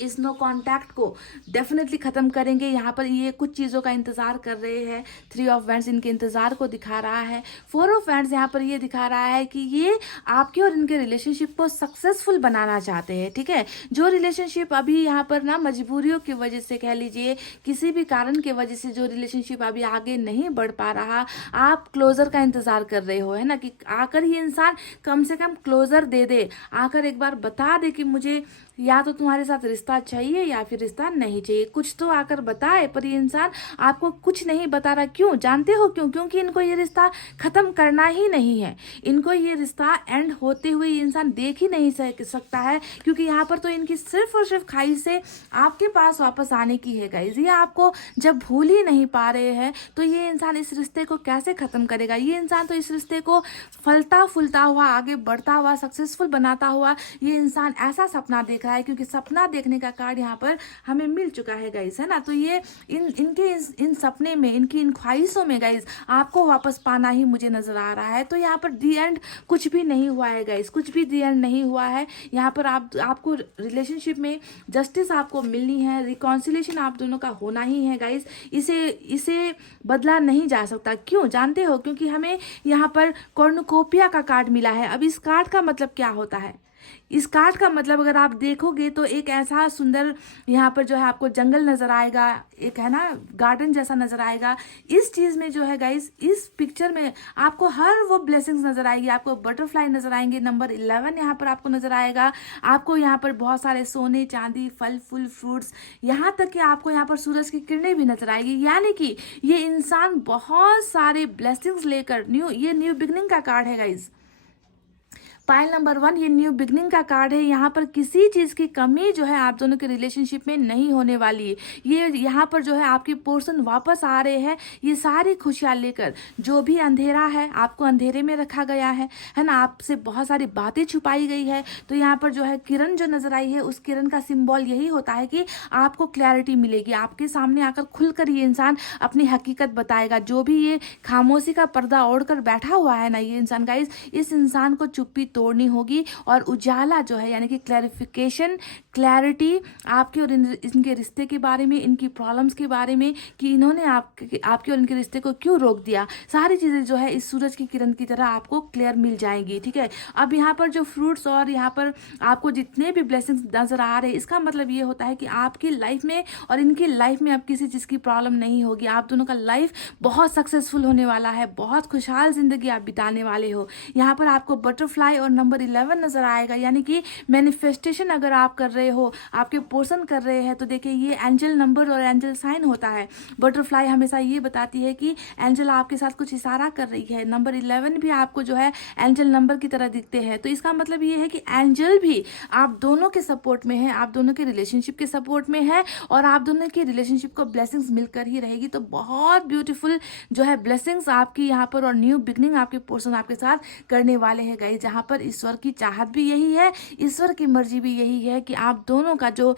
इस नो कॉन्टैक्ट को डेफिनेटली ख़त्म करेंगे। यहाँ पर ये कुछ चीज़ों का इंतज़ार कर रहे हैं। 3 ऑफ वैंड्स इनके इंतज़ार को दिखा रहा है। 4 ऑफ वैंड्स यहाँ पर ये दिखा रहा है कि ये आपके और इनके रिलेशनशिप को सक्सेसफुल बनाना चाहते हैं, ठीक है। जो रिलेशनशिप अभी यहाँ पर ना मजबूरियों की वजह से कह लीजिए, किसी भी कारण की वजह से जो रिलेशनशिप अभी आगे नहीं बढ़ पा रहा, आप क्लोज़र का इंतज़ार कर रहे हो, है ना, कि आकर ये इंसान कम से कम क्लोज़र दे दे, आकर एक बार बता दे कि मुझे या तो तुम्हारे साथ रिश्ता चाहिए या फिर रिश्ता नहीं चाहिए, कुछ तो आकर बताए। पर ये इंसान आपको कुछ नहीं बता रहा, क्यों जानते हो क्यों? क्योंकि इनको ये रिश्ता खत्म करना ही नहीं है, इनको ये रिश्ता एंड होते हुए ये इंसान देख ही नहीं सकता है, क्योंकि यहाँ पर तो इनकी सिर्फ और सिर्फ ख्वाहिश से आपके पास वापस आने की है गाइज। ये आपको जब भूल ही नहीं पा रहे हैं तो ये इंसान इस रिश्ते को कैसे खत्म करेगा? ये इंसान तो इस रिश्ते को फलता फूलता हुआ, आगे बढ़ता हुआ, सक्सेसफुल बनाता हुआ ये इंसान ऐसा सपना देख रहा है, क्योंकि सपना देखने का कार्ड यहाँ पर हमें मिल चुका है गाइस, है ना। तो ये इन सपने में, इनकी इन ख्वाहिशों में गाइस आपको वापस पाना ही मुझे नजर आ रहा है। तो यहाँ पर दी एंड कुछ भी नहीं हुआ है गाइस, कुछ भी दी एंड नहीं हुआ है। यहाँ पर आपको रिलेशनशिप में जस्टिस आपको मिलनी है, रिकॉन्सिलेशन आप दोनों का होना ही है गाइस। इसे बदला नहीं जा सकता। क्यों जानते हो? क्योंकि हमें यहाँ पर कॉर्नुकोपिया का कार्ड मिला है। अब इस कार्ड का मतलब क्या होता है? इस कार्ड का मतलब अगर आप देखोगे तो एक ऐसा सुंदर यहाँ पर जो है आपको जंगल नजर आएगा, एक है ना गार्डन जैसा नजर आएगा। इस चीज में जो है गाइस, इस पिक्चर में आपको हर वो ब्लेसिंग्स नजर आएगी। आपको बटरफ्लाई नजर आएंगे, नंबर 11 यहाँ पर आपको नजर आएगा। आपको यहाँ पर बहुत सारे सोने चांदी फल फूल फ्रूट्स, यहाँ तक कि आपको यहाँ पर सूरज की किरणें भी नजर आएगी। यानी कि ये इंसान बहुत सारे ब्लेसिंग्स लेकर न्यू बिगनिंग का कार्ड है गाइस। पाइल नंबर 1 ये न्यू बिगनिंग का कार्ड है। यहाँ पर किसी चीज की कमी जो है आप दोनों के रिलेशनशिप में नहीं होने वाली है। ये यहाँ पर जो है आपके पर्सन वापस आ रहे हैं ये सारी खुशियां लेकर। जो भी अंधेरा है आपको अंधेरे में रखा गया है ना, आपसे बहुत सारी बातें छुपाई गई है। तो यहाँ पर जो है किरण जो नजर आई है, उस किरण का सिंबल यही होता है कि आपको क्लैरिटी मिलेगी। आपके सामने आकर खुलकर ये इंसान अपनी हकीकत बताएगा। जो भी ये खामोशी का पर्दा ओढ़कर बैठा हुआ है ना ये इंसान गाइस, इस इंसान को चुप्पी तोड़नी होगी और उजाला जो है यानी कि क्लैरिफिकेशन, क्लैरिटी आपके और इनके रिश्ते के बारे में, इनकी प्रॉब्लम्स के बारे में कि इन्होंने आपके और इनके रिश्ते को क्यों रोक दिया। सारी चीजें जो है इस सूरज की किरण की तरह आपको क्लियर मिल जाएंगी। ठीक है, अब यहाँ पर जो फ्रूट्स और यहाँ पर आपको जितने भी ब्लेसिंग्स नजर आ रहे हैं, इसका मतलब ये होता है कि आपकी लाइफ में और इनकी लाइफ में अब किसी चीज की प्रॉब्लम नहीं होगी। आप दोनों का लाइफ बहुत सक्सेसफुल होने वाला है, बहुत खुशहाल जिंदगी आप बिताने वाले हो। यहाँ पर आपको बटरफ्लाई और नंबर 11 नजर आएगा, यानी कि मैनिफेस्टेशन अगर आप कर रहे हो, आपके पोर्सन कर रहे हैं, तो देखिए ये एंजल नंबर और एंजल साइन होता है। बटरफ्लाई हमेशा ये बताती है कि एंजल आपके साथ कुछ इशारा कर रही है। नंबर 11 भी आपको जो है एंजल नंबर की तरह दिखते हैं। तो इसका मतलब ये है कि एंजल भी आप दोनों के सपोर्ट में है, आप दोनों के रिलेशनशिप के सपोर्ट में है और आप दोनों की रिलेशनशिप को ब्लेसिंग्स मिलकर ही रहेगी। तो बहुत ब्यूटीफुल जो है ब्लेसिंग्स आपकी यहाँ पर और न्यू बिगनिंग आपके पोर्सन आपके साथ करने वाले हैं गाइस। जहाँ पर ईश्वर की चाहत भी यही है, ईश्वर की मर्जी भी यही है कि आप दोनों का जो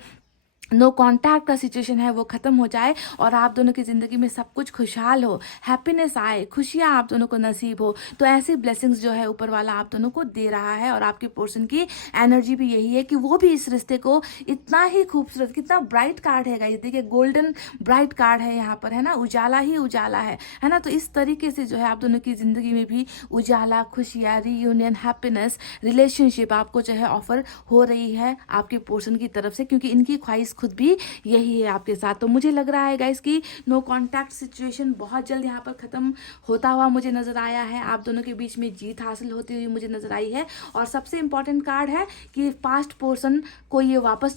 नो कॉन्टैक्ट का सिचुएशन है वो खत्म हो जाए और आप दोनों की जिंदगी में सब कुछ खुशहाल हो, हैप्पीनेस आए, खुशियां आप दोनों को नसीब हो। तो ऐसी ब्लेसिंग्स जो है ऊपर वाला आप दोनों को दे रहा है और आपके पर्सन की एनर्जी भी यही है कि वो भी इस रिश्ते को इतना ही खूबसूरत, कितना ब्राइट कार्ड है गाइस, देखिए गोल्डन ब्राइट कार्ड है यहाँ पर, है ना, उजाला ही उजाला है ना। तो इस तरीके से जो है आप दोनों की जिंदगी में भी उजाला, खुशियां, रीयूनियन, हैप्पीनेस, रिलेशनशिप आपको जो है ऑफर हो रही है आपके पर्सन की तरफ से, क्योंकि इनकी ख्वाहिश खुद भी यही है आपके साथ। तो मुझे लग रहा है गाइस कि नो कॉन्टैक्ट सिचुएशन बहुत जल्द यहाँ पर खत्म होता हुआ मुझे नजर आया है। आप दोनों के बीच में जीत हासिल होती हुई मुझे नजर आई है। और सबसे इंपॉर्टेंट कार्ड है कि पास्ट पर्सन को ये वापस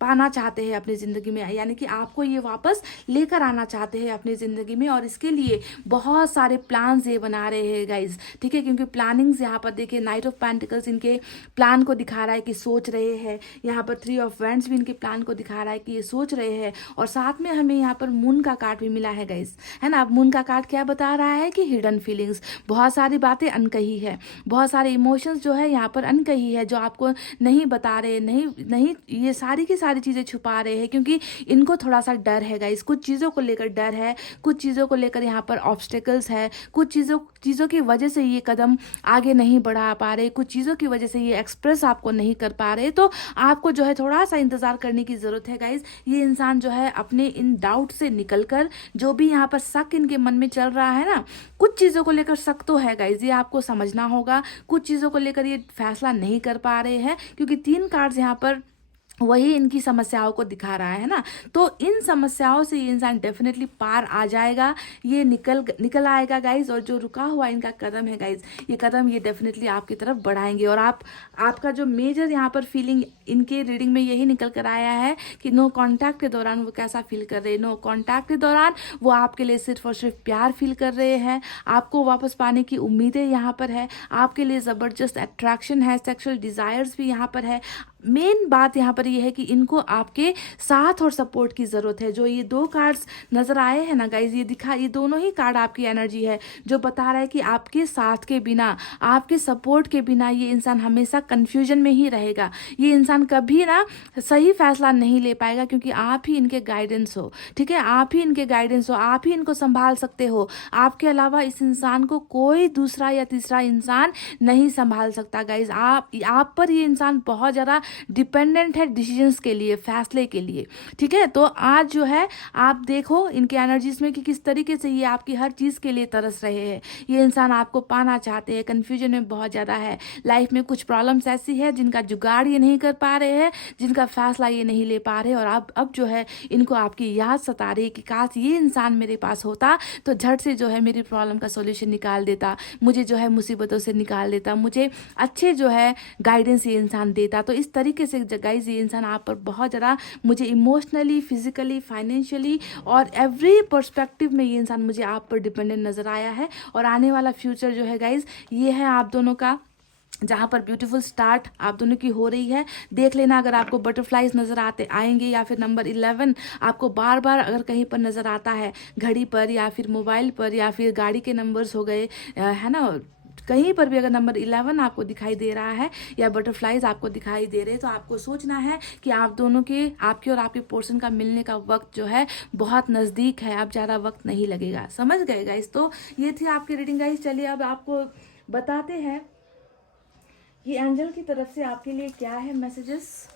पाना चाहते हैं अपनी जिंदगी में, यानी कि आपको ये वापस लेकर आना चाहते हैं अपनी जिंदगी में और इसके लिए बहुत सारे प्लान्स ये बना रहे हैं गाइस। ठीक है, क्योंकि प्लानिंग्स यहाँ पर देखिए नाइट ऑफ पेंटिकल्स इनके प्लान को दिखा रहा है कि सोच रहे हैं। यहाँ पर 3 ऑफ वैंड्स भी इनके प्लान को दिखा रहा है कि ये सोच रहे हैं। और साथ में हमें यहाँ पर मून का कार्ड भी मिला है गाइस, है ना। अब मून का कार्ड क्या बता रहा है कि हिडन फीलिंग्स, बहुत सारी बातें अनकही है, बहुत सारे इमोशंस जो है यहाँ पर अनकही है जो आपको नहीं बता रहे, नहीं ये सारी की सारी चीजें छुपा रहे हैं, क्योंकि इनको थोड़ा सा डर है गाइस। कुछ चीजों को लेकर डर है, कुछ चीजों को लेकर यहाँ पर ऑब्स्टेकल्स है, कुछ चीजों की वजह से ये कदम आगे नहीं बढ़ा पा रहे, कुछ चीजों की वजह से ये एक्सप्रेस आपको नहीं कर पा रहे। तो आपको जो है थोड़ा सा इंतजार करने की जरूरत है गाइस। ये इंसान जो है अपने इन डाउट से निकलकर, जो भी यहाँ पर शक इनके मन में चल रहा है ना, कुछ चीजों को लेकर शक तो है गाइस, ये आपको समझना होगा। कुछ चीजों को लेकर ये फैसला नहीं कर पा रहे हैं, क्योंकि 3 कार्ड्स यहाँ पर वही इनकी समस्याओं को दिखा रहा है ना। तो इन समस्याओं से ये इंसान डेफिनेटली पार आ जाएगा, ये निकल आएगा गाइज। और जो रुका हुआ इनका कदम है गाइज, ये कदम ये डेफिनेटली आपकी तरफ बढ़ाएंगे। और आपका जो मेजर यहाँ पर फीलिंग इनके रीडिंग में यही निकल कर आया है कि नो कॉन्टैक्ट के दौरान वो कैसा फील कर रहे हैं। नो कॉन्टैक्ट के दौरान वो आपके लिए सिर्फ और सिर्फ प्यार फील कर रहे हैं, आपको वापस पाने की उम्मीदें यहाँ पर है, आपके लिए ज़बरदस्त अट्रैक्शन है, सेक्सुअल डिज़ायर्स भी यहाँ पर है। मेन बात यहाँ पर ये है कि इनको आपके साथ और सपोर्ट की ज़रूरत है। जो ये 2 कार्ड्स नज़र आए हैं ना गाइज, ये दोनों ही कार्ड आपकी एनर्जी है जो बता रहा है कि आपके साथ के बिना, आपके सपोर्ट के बिना ये इंसान हमेशा कन्फ्यूजन में ही रहेगा। ये इंसान कभी ना सही फैसला नहीं ले पाएगा, क्योंकि आप ही इनके गाइडेंस हो। ठीक है, आप ही इनके गाइडेंस हो, आप ही इनको संभाल सकते हो। आपके अलावा इस इंसान को कोई दूसरा या तीसरा इंसान नहीं संभाल सकता गाइज। आप पर ये इंसान बहुत ज़्यादा डिपेंडेंट है डिसीजंस के लिए, फैसले के लिए। ठीक है, तो आज जो है आप देखो इनके एनर्जीज में कि किस तरीके से ये आपकी हर चीज़ के लिए तरस रहे हैं। ये इंसान आपको पाना चाहते हैं, कन्फ्यूजन में बहुत ज़्यादा है, लाइफ में कुछ प्रॉब्लम्स ऐसी है जिनका जुगाड़ ये नहीं कर पा रहे हैं, जिनका फैसला ये नहीं ले पा रहे। और अब जो है इनको आपकी याद सता रही है कि काश ये इंसान मेरे पास होता तो झट से जो है मेरी प्रॉब्लम का सॉल्यूशन निकाल देता, मुझे जो है मुसीबतों से निकाल देता, मुझे अच्छे जो है गाइडेंस ये इंसान देता। तो इस तरीके से गाइस ये इंसान आप पर बहुत ज़्यादा मुझे इमोशनली, फिजिकली, फाइनेंशियली और एवरी पर्सपेक्टिव में ये इंसान मुझे आप पर डिपेंडेंट नज़र आया है। और आने वाला फ्यूचर जो है गाइस ये है आप दोनों का, जहाँ पर ब्यूटीफुल स्टार्ट आप दोनों की हो रही है। देख लेना अगर आपको बटरफ्लाइज नज़र आते आएंगे या फिर नंबर 11 आपको बार बार अगर कहीं पर नज़र आता है, घड़ी पर या फिर मोबाइल पर या फिर गाड़ी के नंबर्स हो गए, है ना, कहीं पर भी अगर नंबर 11 आपको दिखाई दे रहा है या बटरफ्लाइज आपको दिखाई दे रहे हैं, तो आपको सोचना है कि आप दोनों के, आपके और आपके पोर्शन का मिलने का वक्त जो है बहुत नज़दीक है, अब ज़्यादा वक्त नहीं लगेगा। समझ गए गाइस? तो ये थी आपकी रीडिंग गाइस। चलिए अब आपको बताते हैं ये एंजल की तरफ से आपके लिए क्या है messages.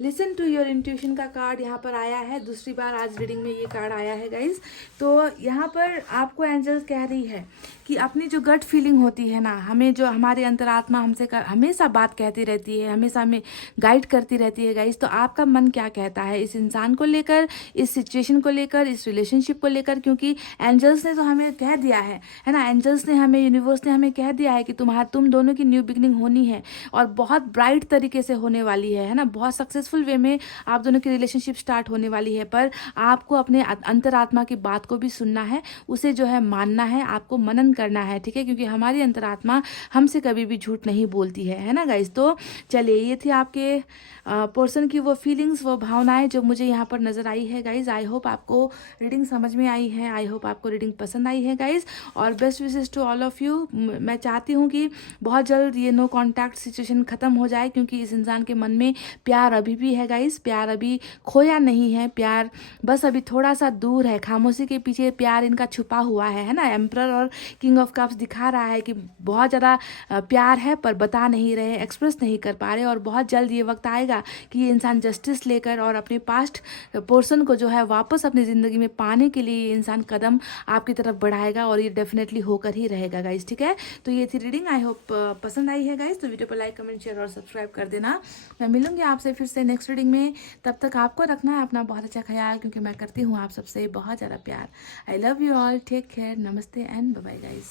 Listen to your intuition का कार्ड यहाँ पर आया है, दूसरी बार आज रीडिंग में ये कार्ड आया है गाइज। तो यहाँ पर आपको एंजल्स कह रही है कि अपनी जो गट फीलिंग होती है ना, हमें जो हमारे अंतरात्मा हमसे हमेशा बात कहती रहती है, हमेशा हमें गाइड करती रहती है गाइज। तो आपका मन क्या कहता है इस इंसान को लेकर, इस सिचुएशन को लेकर, इस रिलेशनशिप को लेकर, क्योंकि एंजल्स ने तो हमें कह दिया है ना, एंजल्स ने हमें, यूनिवर्स ने हमें कह दिया है कि तुम दोनों की न्यू बिगनिंग होनी है और बहुत ब्राइट तरीके से होने वाली है ना, बहुत सक्सेसफुल वे में आप दोनों की रिलेशनशिप स्टार्ट होने वाली है। पर आपको अपने अंतरात्मा की बात को भी सुनना है, उसे जो है मानना है, आपको मनन करना है। ठीक है, क्योंकि हमारी अंतरात्मा हमसे कभी भी झूठ नहीं बोलती है ना गाइस। तो चलिए ये थी आपके पर्सन की वो फीलिंग्स, वो भावनाएं जो मुझे यहाँ पर नजर आई है गाइज। आई होप आपको रीडिंग समझ में आई है, आई होप आपको रीडिंग पसंद आई है गाइज। और best wishes to all of you. मैं चाहती हूँ कि बहुत जल्द ये नो कॉन्टैक्ट सिचुएशन खत्म हो जाए, क्योंकि इस इंसान के मन में प्यार अभी भी है गाइज, प्यार अभी खोया नहीं है, प्यार बस अभी थोड़ा सा दूर है, खामोशी के पीछे प्यार इनका छुपा हुआ है ना। एम्परर और किंग ऑफ कप्स दिखा रहा है कि बहुत ज़्यादा प्यार है पर बता नहीं रहे, एक्सप्रेस नहीं कर पा रहे। और बहुत जल्द ये वक्त आएगा कि ये इंसान जस्टिस लेकर और अपने पास्ट पोर्शन को जो है वापस अपनी ज़िंदगी में पाने के लिए ये इंसान कदम आपकी तरफ बढ़ाएगा, और ये डेफिनेटली होकर ही रहेगा गाइज। ठीक है, तो ये थी रीडिंग। आई होप पसंद आई है गाइज। तो वीडियो पर लाइक, कमेंट, शेयर और सब्सक्राइब कर देना। मैं मिलूंगी आपसे फिर से नेक्स्ट रीडिंग में। तब तक आपको रखना है अपना बहुत अच्छा ख्याल, क्योंकि मैं करती हूँ आप सबसे बहुत ज़्यादा प्यार। I love you all, take care, नमस्ते and bye bye guys.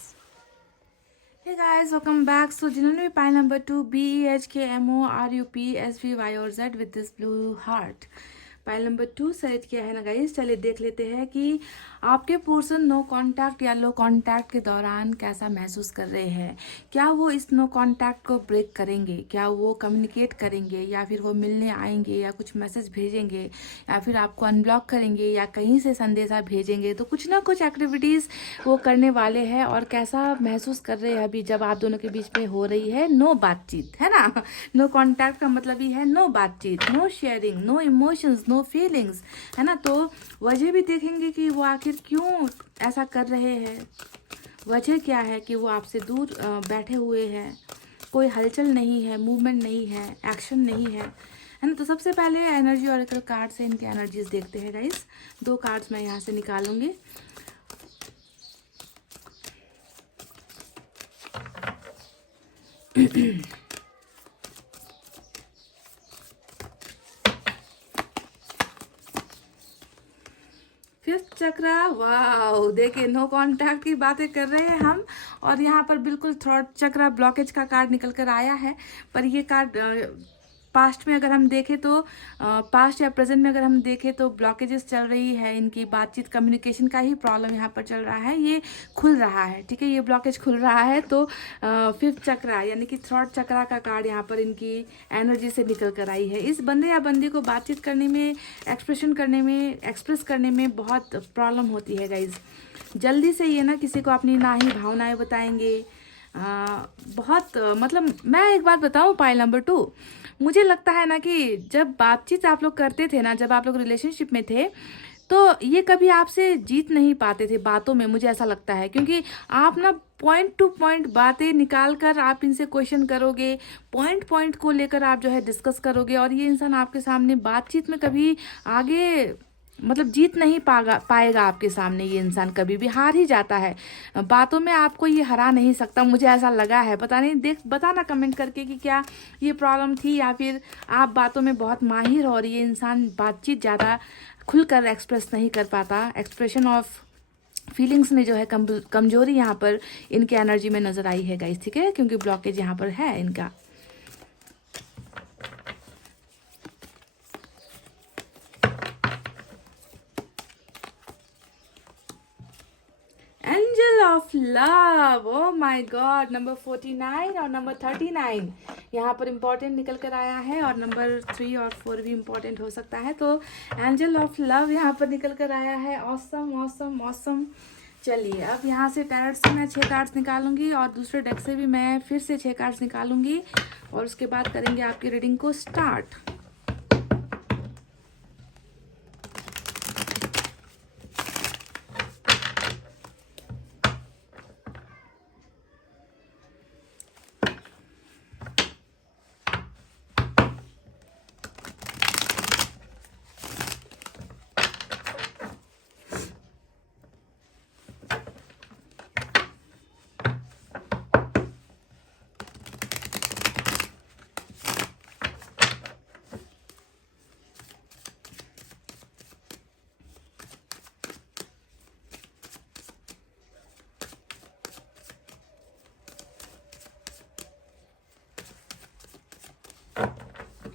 Hey guys, welcome back. So जिन्होंने भी पाई नंबर 2 BEHKMORUPSVY और Z with this blue heart pile number 2 select किया है ना गाइस। चलिए देख लेते हैं कि आपके पर्सन नो कांटेक्ट या लो कांटेक्ट के दौरान कैसा महसूस कर रहे हैं। क्या वो इस नो कांटेक्ट को ब्रेक करेंगे, क्या वो कम्युनिकेट करेंगे, या फिर वो मिलने आएंगे, या कुछ मैसेज भेजेंगे, या फिर आपको अनब्लॉक करेंगे, या कहीं से संदेशा भेजेंगे। तो कुछ ना कुछ एक्टिविटीज़ वो करने वाले हैं। और कैसा महसूस कर रहे हैं अभी जब आप दोनों के बीच में हो रही है नो बातचीत, है ना। नो कांटेक्ट का मतलब ही है नो बातचीत, no sharing, no emotions, no feelings, है ना। तो वजह भी देखेंगे कि वो आखिर क्यों ऐसा कर रहे हैं, वजह क्या है कि वो आपसे दूर बैठे हुए हैं, कोई हलचल नहीं है, मूवमेंट नहीं है, एक्शन नहीं है ना। तो सबसे पहले एनर्जी ऑरेकल कार्ड से इनके एनर्जीज देखते हैं गाइस। 2 कार्ड्स मैं यहाँ से निकालूंगी। फिफ्थ चक्रा, वाह, देखिए नो कांटेक्ट की बातें कर रहे हैं हम, और यहाँ पर बिल्कुल थ्रॉट चक्रा ब्लॉकेज का कार्ड निकल कर आया है। पर ये कार्ड पास्ट में अगर हम देखें तो पास्ट या प्रेजेंट में अगर हम देखें तो ब्लॉकेजेस चल रही है इनकी बातचीत, कम्युनिकेशन का ही प्रॉब्लम यहाँ पर चल रहा है, ये खुल रहा है। ठीक है, ये ब्लॉकेज खुल रहा है। तो फिफ्थ चक्रा यानी कि थ्रॉट चक्रा का कार्ड यहाँ पर इनकी एनर्जी से निकल कर आई है। इस बंदे या बंदी को बातचीत करने में, एक्सप्रेशन करने में, एक्सप्रेस करने में बहुत प्रॉब्लम होती है गाइज। जल्दी से ये ना किसी को अपनी ना ही भावनाएं बताएंगे, बहुत मतलब मैं एक बात बताऊं, पाइल नंबर 2, मुझे लगता है ना कि जब बातचीत आप लोग करते थे ना, जब आप लोग रिलेशनशिप में थे, तो ये कभी आपसे जीत नहीं पाते थे बातों में, मुझे ऐसा लगता है, क्योंकि आप ना पॉइंट टू पॉइंट बातें निकाल कर आप इनसे क्वेश्चन करोगे, पॉइंट पॉइंट को लेकर आप जो है डिस्कस करोगे, और ये इंसान आपके सामने बातचीत में कभी आगे मतलब जीत नहीं पाएगा आपके सामने। ये इंसान कभी भी हार ही जाता है बातों में, आपको ये हरा नहीं सकता, मुझे ऐसा लगा है। पता नहीं, देख बताना कमेंट करके कि क्या ये प्रॉब्लम थी, या फिर आप बातों में बहुत माहिर हो और ये इंसान बातचीत ज़्यादा खुलकर एक्सप्रेस नहीं कर पाता। एक्सप्रेशन ऑफ फीलिंग्स में जो है कमजोरी यहाँ पर इनके एनर्जी में नज़र आई है गाइस, ठीक है, क्योंकि ब्लॉकेज यहाँ पर है इनका। Angel of love, oh my God, number 49 और नंबर 39 यहाँ पर इम्पोर्टेंट निकल कर आया है, और नंबर 3 और 4 भी इम्पोर्टेंट हो सकता है। तो एंजल ऑफ लव यहाँ पर निकल कर आया है। Awesome awesome awesome. चलिए, अब यहाँ से टैरट से मैं 6 कार्ड्स निकालूंगी, और दूसरे डेक से भी मैं फिर से 6 कार्ड्स निकालूंगी, और उसके बाद करेंगे आपकी रीडिंग को स्टार्ट।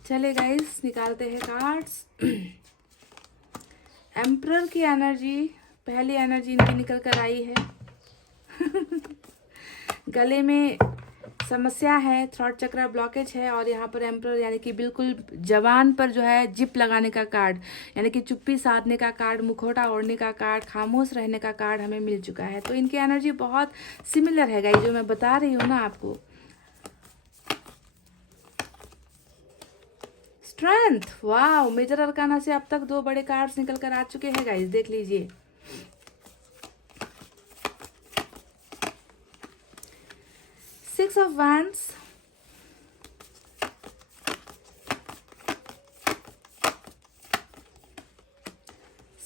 चले गाइस, निकालते हैं कार्ड्स। एम्परर की एनर्जी, पहली एनर्जी इनकी निकल कर आई है। गले में समस्या है, थ्रॉट चक्रा ब्लॉकेज है, और यहाँ पर एम्परर यानी कि बिल्कुल जवान पर जो है जिप लगाने का कार्ड, यानी कि चुप्पी साधने का कार्ड, मुखौटा ओढ़ने का कार्ड, खामोश रहने का कार्ड हमें मिल चुका है। तो इनकी एनर्जी बहुत सिमिलर है गाइस, जो मैं बता रही हूँ ना आपको। स्ट्रेंथ, वाह, मेजर अरकाना से अब तक 2 बड़े कार्ड्स निकल कर आ चुके हैं गाइस, देख लीजिए। Six of wands,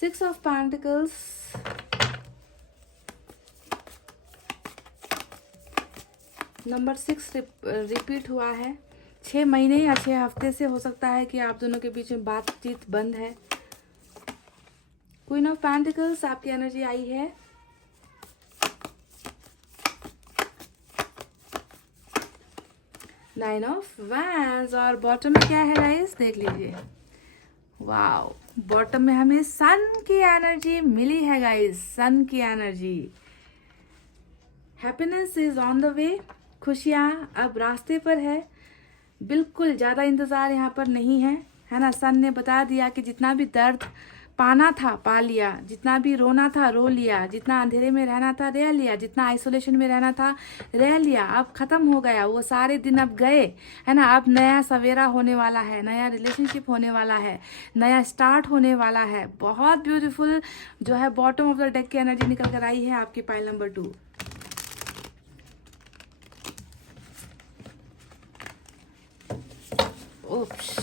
six of pentacles, number 6 repeat हुआ है। 6 महीने या 6 हफ्ते से हो सकता है कि आप दोनों के बीच में बातचीत बंद है। क्वीन ऑफ पेंटिकल्स आपकी एनर्जी आई है। नाइन ऑफ वैंड्स, और बॉटम में क्या है गाइस, देख लीजिए। वाओ, बॉटम में हमें सन की एनर्जी मिली है गाइस, सन की energy. Happiness is on the way, खुशियाँ अब रास्ते पर है, बिल्कुल ज़्यादा इंतज़ार यहाँ पर नहीं है ना। सन ने बता दिया कि जितना भी दर्द पाना था पा लिया, जितना भी रोना था रो लिया, जितना अंधेरे में रहना था रह लिया, जितना आइसोलेशन में रहना था रह लिया, अब ख़त्म हो गया वो सारे दिन, अब गए, है ना। अब नया सवेरा होने वाला है, नया रिलेशनशिप होने वाला है, नया स्टार्ट होने वाला है। बहुत ब्यूटीफुल जो है बॉटम ऑफ द डेक की एनर्जी निकल कर आई है आपकी पाइल नंबर 2। ओप्स,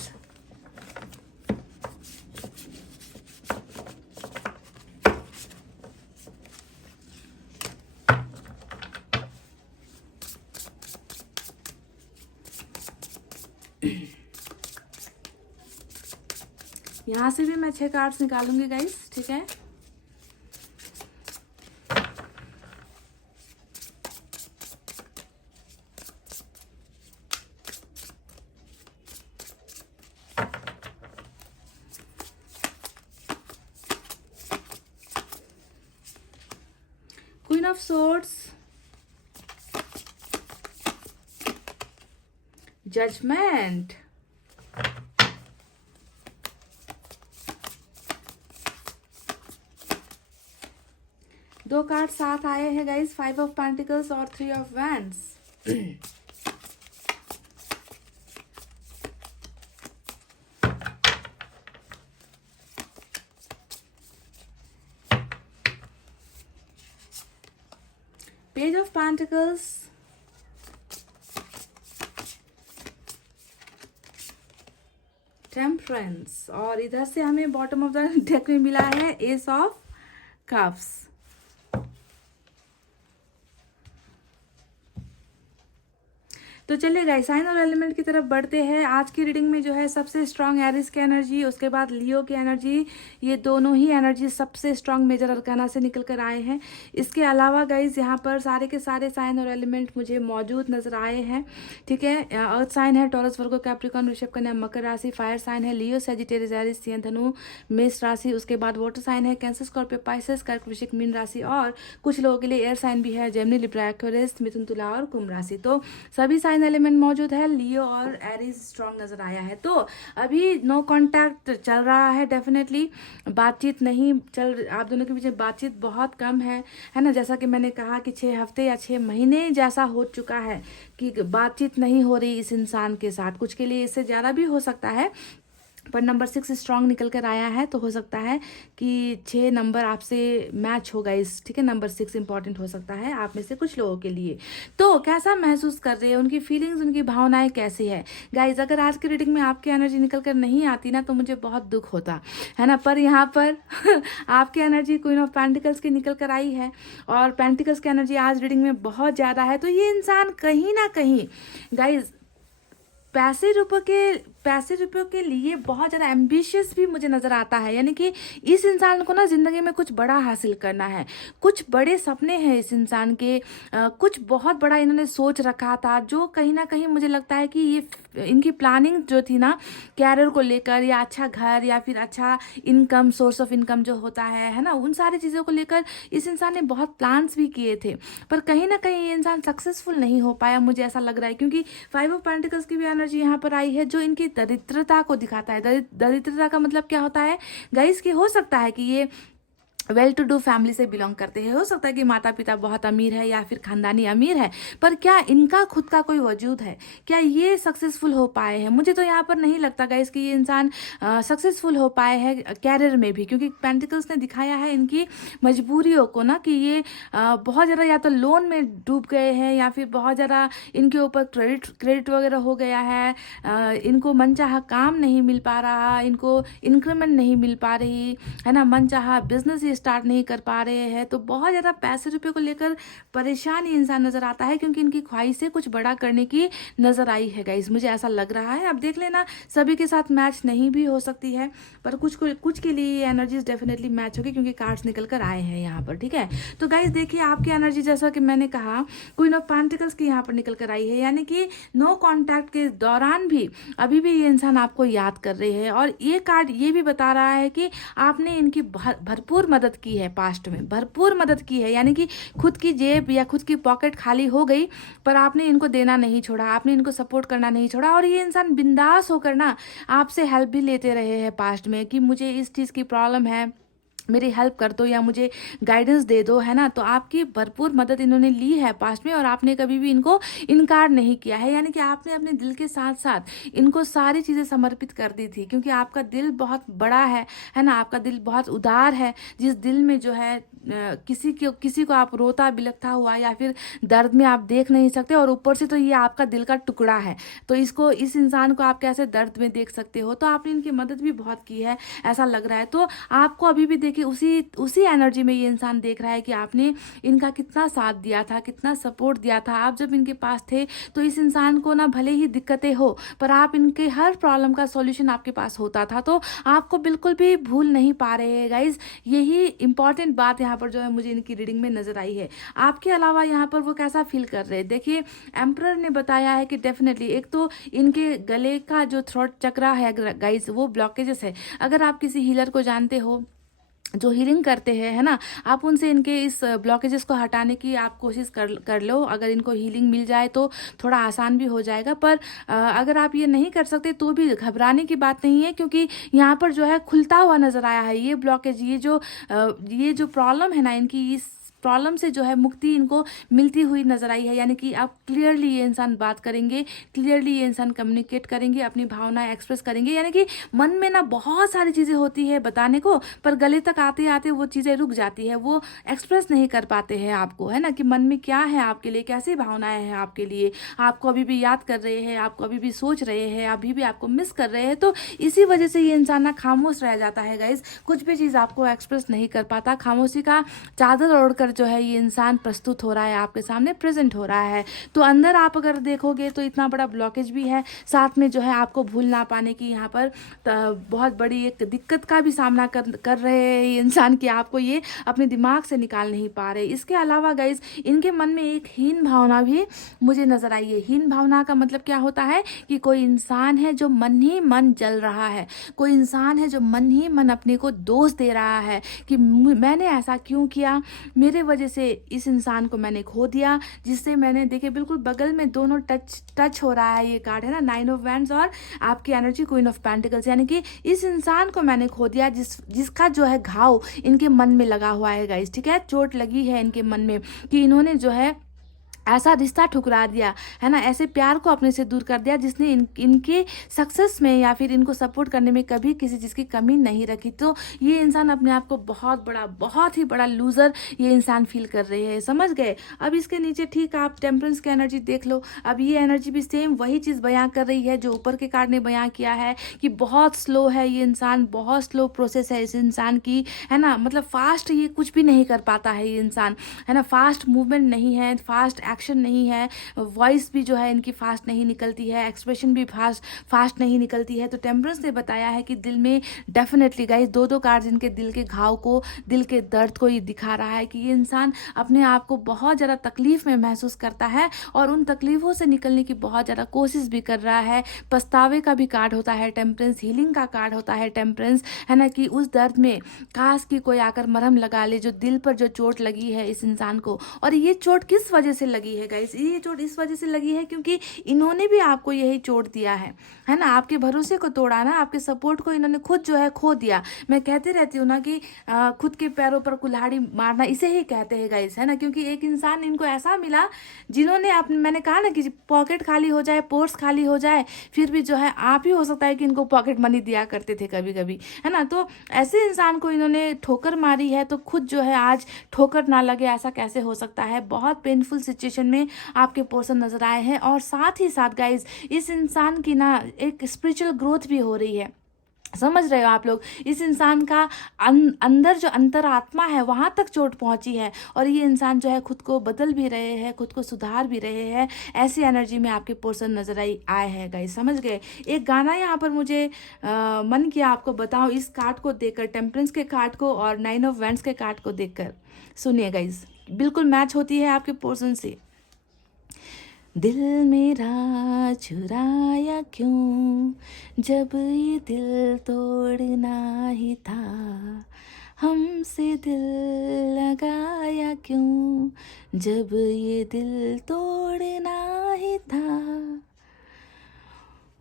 यहाँ से भी मैं 6 कार्ड्स निकालूंगी गाइस, ठीक है। क्वीन ऑफ सोर्ड्स, जजमेंट, दो कार्ड साथ आए हैं गाइस, 5 ऑफ पेंटिकल्स और 3 of wands. Page of pentacles, temperance, और इधर से हमें बॉटम ऑफ द डेक में मिला है एस ऑफ कप्स। तो चलिए गाइस, साइन और एलिमेंट की तरफ बढ़ते हैं। आज की रीडिंग में जो है सबसे स्ट्रांग एरिस की एनर्जी, उसके बाद लियो की एनर्जी, ये दोनों ही एनर्जी सबसे स्ट्रांग मेजर अरकाना से निकल कर आए हैं। इसके अलावा गाइस यहाँ पर सारे के सारे साइन और एलिमेंट मुझे मौजूद नजर आए हैं, ठीक है। अर्थ साइन है टॉरस, वर्गो, कैप्रिकॉर्न, वृषभ, कन्या, मकर राशि। फायर साइन है लियो, सजिटेरियस, एरिस, सिंह, धनु, मेष राशि। उसके बाद वाटर साइन है कैंसर, स्कॉर्पियो, पाइसेस, कर्क, वृश्चिक, मीन राशि। और कुछ लोगों के लिए एयर साइन भी है, जेमिनी, लिब्रा, एक्वेरियस, मिथुन, तुला और कुंभ राशि। तो सभी साइन एलिमेंट मौजूद है। लियो और एरीज स्ट्रांग नजर आया है। तो अभी नो कांटेक्ट चल रहा है, डेफिनेटली बातचीत नहीं चल, आप दोनों के बीच में बातचीत बहुत कम है ना। जैसा कि मैंने कहा कि 6 हफ्ते या 6 महीने जैसा हो चुका है कि बातचीत नहीं हो रही इस इंसान के साथ। कुछ के लिए इससे ज़्यादा भी हो सकता है, पर नंबर 6 स्ट्रांग निकल कर आया है, तो हो सकता है कि 6 नंबर आपसे मैच होगा इस, ठीक है। नंबर 6 इंपॉर्टेंट हो सकता है आप में से कुछ लोगों के लिए। तो कैसा महसूस कर रहे हैं, उनकी फीलिंग्स, उनकी भावनाएं कैसी है गाइज। अगर आज की रीडिंग में आपकी एनर्जी निकल कर नहीं आती ना, तो मुझे बहुत दुख होता है ना। पर यहाँ पर आपकी एनर्जी क्वीन ऑफ पेंटिकल्स की निकल कर आई है, और पेंटिकल्स की एनर्जी आज रीडिंग में बहुत ज़्यादा है। तो ये इंसान कहीं ना कहीं गाइज पैसे रुपयों के लिए बहुत ज़्यादा एम्बिशियस भी मुझे नज़र आता है। यानी कि इस इंसान को ना ज़िंदगी में कुछ बड़ा हासिल करना है, कुछ बड़े सपने हैं इस इंसान के, कुछ बहुत बड़ा इन्होंने सोच रखा था, जो कहीं ना कहीं मुझे लगता है कि ये इनकी प्लानिंग जो थी ना कैरियर को लेकर, या अच्छा घर, या फिर अच्छा इनकम, सोर्स ऑफ इनकम जो होता है ना, उन सारी चीज़ों को लेकर इस इंसान ने बहुत प्लान्स भी किए थे। पर कहीं ना कहीं ये इंसान सक्सेसफुल नहीं हो पाया, मुझे ऐसा लग रहा है। क्योंकि 5 ऑफ पेंटिकल्स की भी एनर्जी यहाँ पर आई है, जो इनकी दरिद्रता को दिखाता है। दरिद्रता का मतलब क्या होता है गाइस, कि हो सकता है कि ये वेल टू डू फैमिली से बिलोंग करते हैं, हो सकता है कि माता पिता बहुत अमीर है या फिर खानदानी अमीर है, पर क्या इनका खुद का कोई वजूद है, क्या ये सक्सेसफुल हो पाए हैं? मुझे तो यहाँ पर नहीं लगता गाइस कि ये इंसान सक्सेसफुल हो पाए हैं कैरियर में भी, क्योंकि पेंटिकल्स ने दिखाया है इनकी मजबूरियों को ना, कि ये बहुत ज़्यादा या तो लोन में डूब गए हैं, या फिर बहुत ज़्यादा इनके ऊपर क्रेडिट वगैरह हो गया है, इनको मनचाहा काम नहीं मिल पा रहा, इनको इंक्रीमेंट नहीं मिल पा रही है ना, मनचाहा बिजनेस स्टार्ट नहीं कर पा रहे हैं। तो बहुत ज़्यादा पैसे रुपए को लेकर परेशान ही इंसान नज़र आता है, क्योंकि इनकी ख्वाहिशें कुछ बड़ा करने की नज़र आई है गाइस, मुझे ऐसा लग रहा है। अब देख लेना, सभी के साथ मैच नहीं भी हो सकती है, पर कुछ के लिए ये एनर्जीज डेफिनेटली मैच होगी, क्योंकि कार्ड्स निकल कर आए हैं यहाँ पर, ठीक है। तो गाइस देखिए, आपकी एनर्जी जैसा कि मैंने कहा क्वीन ऑफ पेंटिकल्स की यहाँ पर निकल कर आई है, यानी कि नो कॉन्टैक्ट के दौरान भी अभी भी ये इंसान आपको याद कर रहे हैं। और ये कार्ड ये भी बता रहा है कि आपने इनकी भरपूर मदद की है, पास्ट में भरपूर मदद की है, यानी कि खुद की जेब या खुद की पॉकेट खाली हो गई, पर आपने इनको देना नहीं छोड़ा, आपने इनको सपोर्ट करना नहीं छोड़ा। और ये इंसान बिंदास होकर ना आपसे हेल्प भी लेते रहे हैं पास्ट में, कि मुझे इस चीज़ की प्रॉब्लम है, मेरी हेल्प कर दो, या मुझे गाइडेंस दे दो, है ना। तो आपकी भरपूर मदद इन्होंने ली है पास्ट में, और आपने कभी भी इनको इनकार नहीं किया है। यानी कि आपने अपने दिल के साथ साथ इनको सारी चीज़ें समर्पित कर दी थी, क्योंकि आपका दिल बहुत बड़ा है ना, आपका दिल बहुत उदार है, जिस दिल में जो है किसी को आप रोता बिलखता हुआ या फिर दर्द में आप देख नहीं सकते, और ऊपर से तो ये आपका दिल का टुकड़ा है, तो इस इंसान को आप कैसे दर्द में देख सकते हो। तो आपने इनकी मदद भी बहुत की है, ऐसा लग रहा है। तो आपको अभी भी कि उसी एनर्जी में ये इंसान देख रहा है कि आपने इनका कितना साथ दिया था, कितना सपोर्ट दिया था। आप जब इनके पास थे तो इस इंसान को ना भले ही दिक्कतें हो, पर आप इनके हर प्रॉब्लम का सॉल्यूशन आपके पास होता था, तो आपको बिल्कुल भी भूल नहीं पा रहे हैं गाइज। यही इंपॉर्टेंट बात यहाँ पर जो है मुझे इनकी रीडिंग में नजर आई है। आपके अलावा यहाँ पर वो कैसा फील कर रहे हैं, देखिए एम्परर ने बताया है कि डेफिनेटली एक तो इनके गले का जो थ्रोट चक्रा है गाइज, वो ब्लॉकेजेस है। अगर आप किसी हीलर को जानते हो जो हीलिंग करते हैं, है ना, आप उनसे इनके इस ब्लॉकेजेस को हटाने की आप कोशिश कर लो। अगर इनको हीलिंग मिल जाए तो थोड़ा आसान भी हो जाएगा, पर अगर आप ये नहीं कर सकते तो भी घबराने की बात नहीं है, क्योंकि यहाँ पर जो है खुलता हुआ नज़र आया है ये ब्लॉकेज, ये जो प्रॉब्लम है ना इनकी, इस प्रॉब्लम से जो है मुक्ति इनको मिलती हुई नजर आई है। यानी कि आप क्लियरली ये इंसान बात करेंगे, क्लियरली ये इंसान कम्युनिकेट करेंगे, अपनी भावनाएं एक्सप्रेस करेंगे। यानी कि मन में ना बहुत सारी चीज़ें होती है बताने को, पर गले तक आते आते वो चीज़ें रुक जाती है, वो एक्सप्रेस नहीं कर पाते हैं आपको, है ना, कि मन में क्या है आपके लिए, कैसी भावनाएं हैं आपके लिए, आपको अभी भी याद कर रहे हैं, आपको अभी भी सोच रहे हैं, अभी भी आपको मिस कर रहे हैं। तो इसी वजह से ये इंसान ना खामोश रह जाता है गाइज, कुछ भी चीज़ आपको एक्सप्रेस नहीं कर पाता। खामोशी का चादर ओढ़कर जो है ये इंसान प्रस्तुत हो रहा है, आपके सामने प्रेजेंट हो रहा है। तो अंदर आप अगर देखोगे तो इतना बड़ा ब्लॉकेज भी है, साथ में जो है आपको भूल ना पाने की यहाँ पर बहुत बड़ी एक दिक्कत का भी सामना कर रहे हैं ये इंसान, कि आपको ये अपने दिमाग से निकाल नहीं पा रहे। इसके अलावा गाइज इनके मन में एक हीन भावना भी मुझे नजर आई है। हीन भावना का मतलब क्या होता है कि कोई इंसान है जो मन ही मन जल रहा है, कोई इंसान है जो मन ही मन अपने को दोष दे रहा है कि मैंने ऐसा क्यों किया, मेरे वजह से इस इंसान को मैंने खो दिया, जिससे मैंने देखे बिल्कुल बगल में दोनों टच हो रहा है, ये कार्ड है ना 9 ऑफ वैंड्स और आपकी एनर्जी क्वीन ऑफ पेंटिकल्स। यानी कि इस इंसान को मैंने खो दिया जिसका जो है घाव इनके मन में लगा हुआ है गाइस, ठीक है, चोट लगी है इनके मन में कि इन्होंने जो है ऐसा रिश्ता ठुकरा दिया, है ना, ऐसे प्यार को अपने से दूर कर दिया जिसने इनके सक्सेस में या फिर इनको सपोर्ट करने में कभी किसी चीज़ की कमी नहीं रखी। तो ये इंसान अपने आप को बहुत ही बड़ा लूज़र ये इंसान फील कर रहे हैं, समझ गए। अब इसके नीचे ठीक आप टेम्परेंस की एनर्जी देख लो। अब ये एनर्जी भी सेम वही चीज़ बयां कर रही है जो ऊपर के कार्ड ने बयां किया है कि बहुत स्लो है ये इंसान, बहुत स्लो प्रोसेस है इस इंसान की, है ना, मतलब फास्ट ये कुछ भी नहीं कर पाता है ये इंसान, है ना, फास्ट मूवमेंट नहीं है, फास्ट एक्शन नहीं है, वॉइस भी जो है इनकी फास्ट नहीं निकलती है, एक्सप्रेशन भी फास्ट नहीं निकलती है। तो टेम्परेंस ने बताया है कि दिल में डेफिनेटली गाइस दो कार्ड्स इनके दिल के घाव को, दिल के दर्द को ये दिखा रहा है कि ये इंसान अपने आप को बहुत ज़्यादा तकलीफ में महसूस करता है और उन तकलीफों से निकलने की बहुत ज़्यादा कोशिश भी कर रहा है। पछतावे का भी कार्ड होता है टेम्परेंस, हीलिंग का कार्ड होता है टेम्परेंस, है ना, कि उस दर्द में काश की कोई आकर मरहम लगा ले, जो दिल पर जो चोट लगी है इस इंसान को। और ये चोट किस वजह से लगी है गाइस, ये चोट इस वजह से लगी है क्योंकि इन्होंने भी आपको यही चोट दिया है ना, आपके भरोसे को तोड़ा ना, आपके सपोर्ट को इन्होंने खुद जो है खो दिया। मैं कहते रहती हूँ ना कि खुद के पैरों पर कुल्हाड़ी मारना इसे ही कहते हैं गाइस, है ना, क्योंकि एक इंसान इनको ऐसा मिला जिन्होंने मैंने कहा ना कि पॉकेट खाली हो जाए, पोर्स खाली हो जाए, फिर भी जो है आप ही हो सकता है कि इनको पॉकेट मनी दिया करते थे कभी कभी, है ना। तो ऐसे इंसान को इन्होंने ठोकर मारी है, तो खुद जो है आज ठोकर ना लगे ऐसा कैसे हो सकता है। बहुत पेनफुल सिचुएशन में आपके पर्सन नजर आए हैं। और साथ ही साथ गाइज इस इंसान की ना एक स्पिरिचुअल ग्रोथ भी हो रही है, समझ रहे हो आप लोग। इस इंसान का अंदर जो अंतरात्मा है वहां तक चोट पहुंची है और ये इंसान जो है खुद को बदल भी रहे हैं, खुद को सुधार भी रहे हैं। ऐसी एनर्जी में आपके पर्सन नजर आए हैं गाइस, समझ गए। एक गाना यहाँ पर मुझे मन किया आपको बताऊं इस कार्ड को देखकर, टेम्परेंस के कार्ड को और 9 ऑफ वैंड्स के कार्ड को देखकर। सुनिए गाइस, बिल्कुल मैच होती है आपके पर्सन से। दिल मेरा चुराया क्यों, जब ये दिल तोड़ना ही था, हमसे दिल लगाया क्यों, जब ये दिल तोड़ना ही था।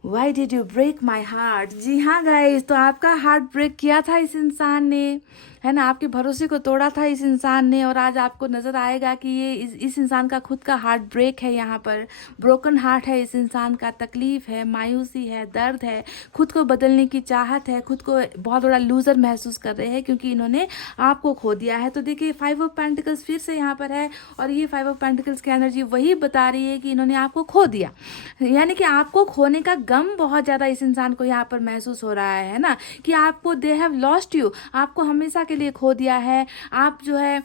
Why did you break my heart? जी हाँ गाइस, तो आपका हार्ट ब्रेक किया था इस इंसान ने, है ना, आपके भरोसे को तोड़ा था इस इंसान ने। और आज आपको नज़र आएगा कि ये इस इंसान का खुद का हार्ट ब्रेक है, यहाँ पर ब्रोकन हार्ट है इस इंसान का, तकलीफ है, मायूसी है, दर्द है, खुद को बदलने की चाहत है, खुद को बहुत बड़ा लूज़र महसूस कर रहे हैं क्योंकि इन्होंने आपको खो दिया है। तो देखिए 5 ऑफ पेंटिकल्स फिर से यहाँ पर है और ये 5 ऑफ पेंटिकल्स की एनर्जी वही बता रही है कि इन्होंने आपको खो दिया, यानी कि आपको खोने का गम बहुत ज़्यादा इस इंसान को यहाँ पर महसूस हो रहा है ना, कि आपको दे हैव लॉस्ट यू, आपको हमेशा के लिए खो दिया है। आप जो है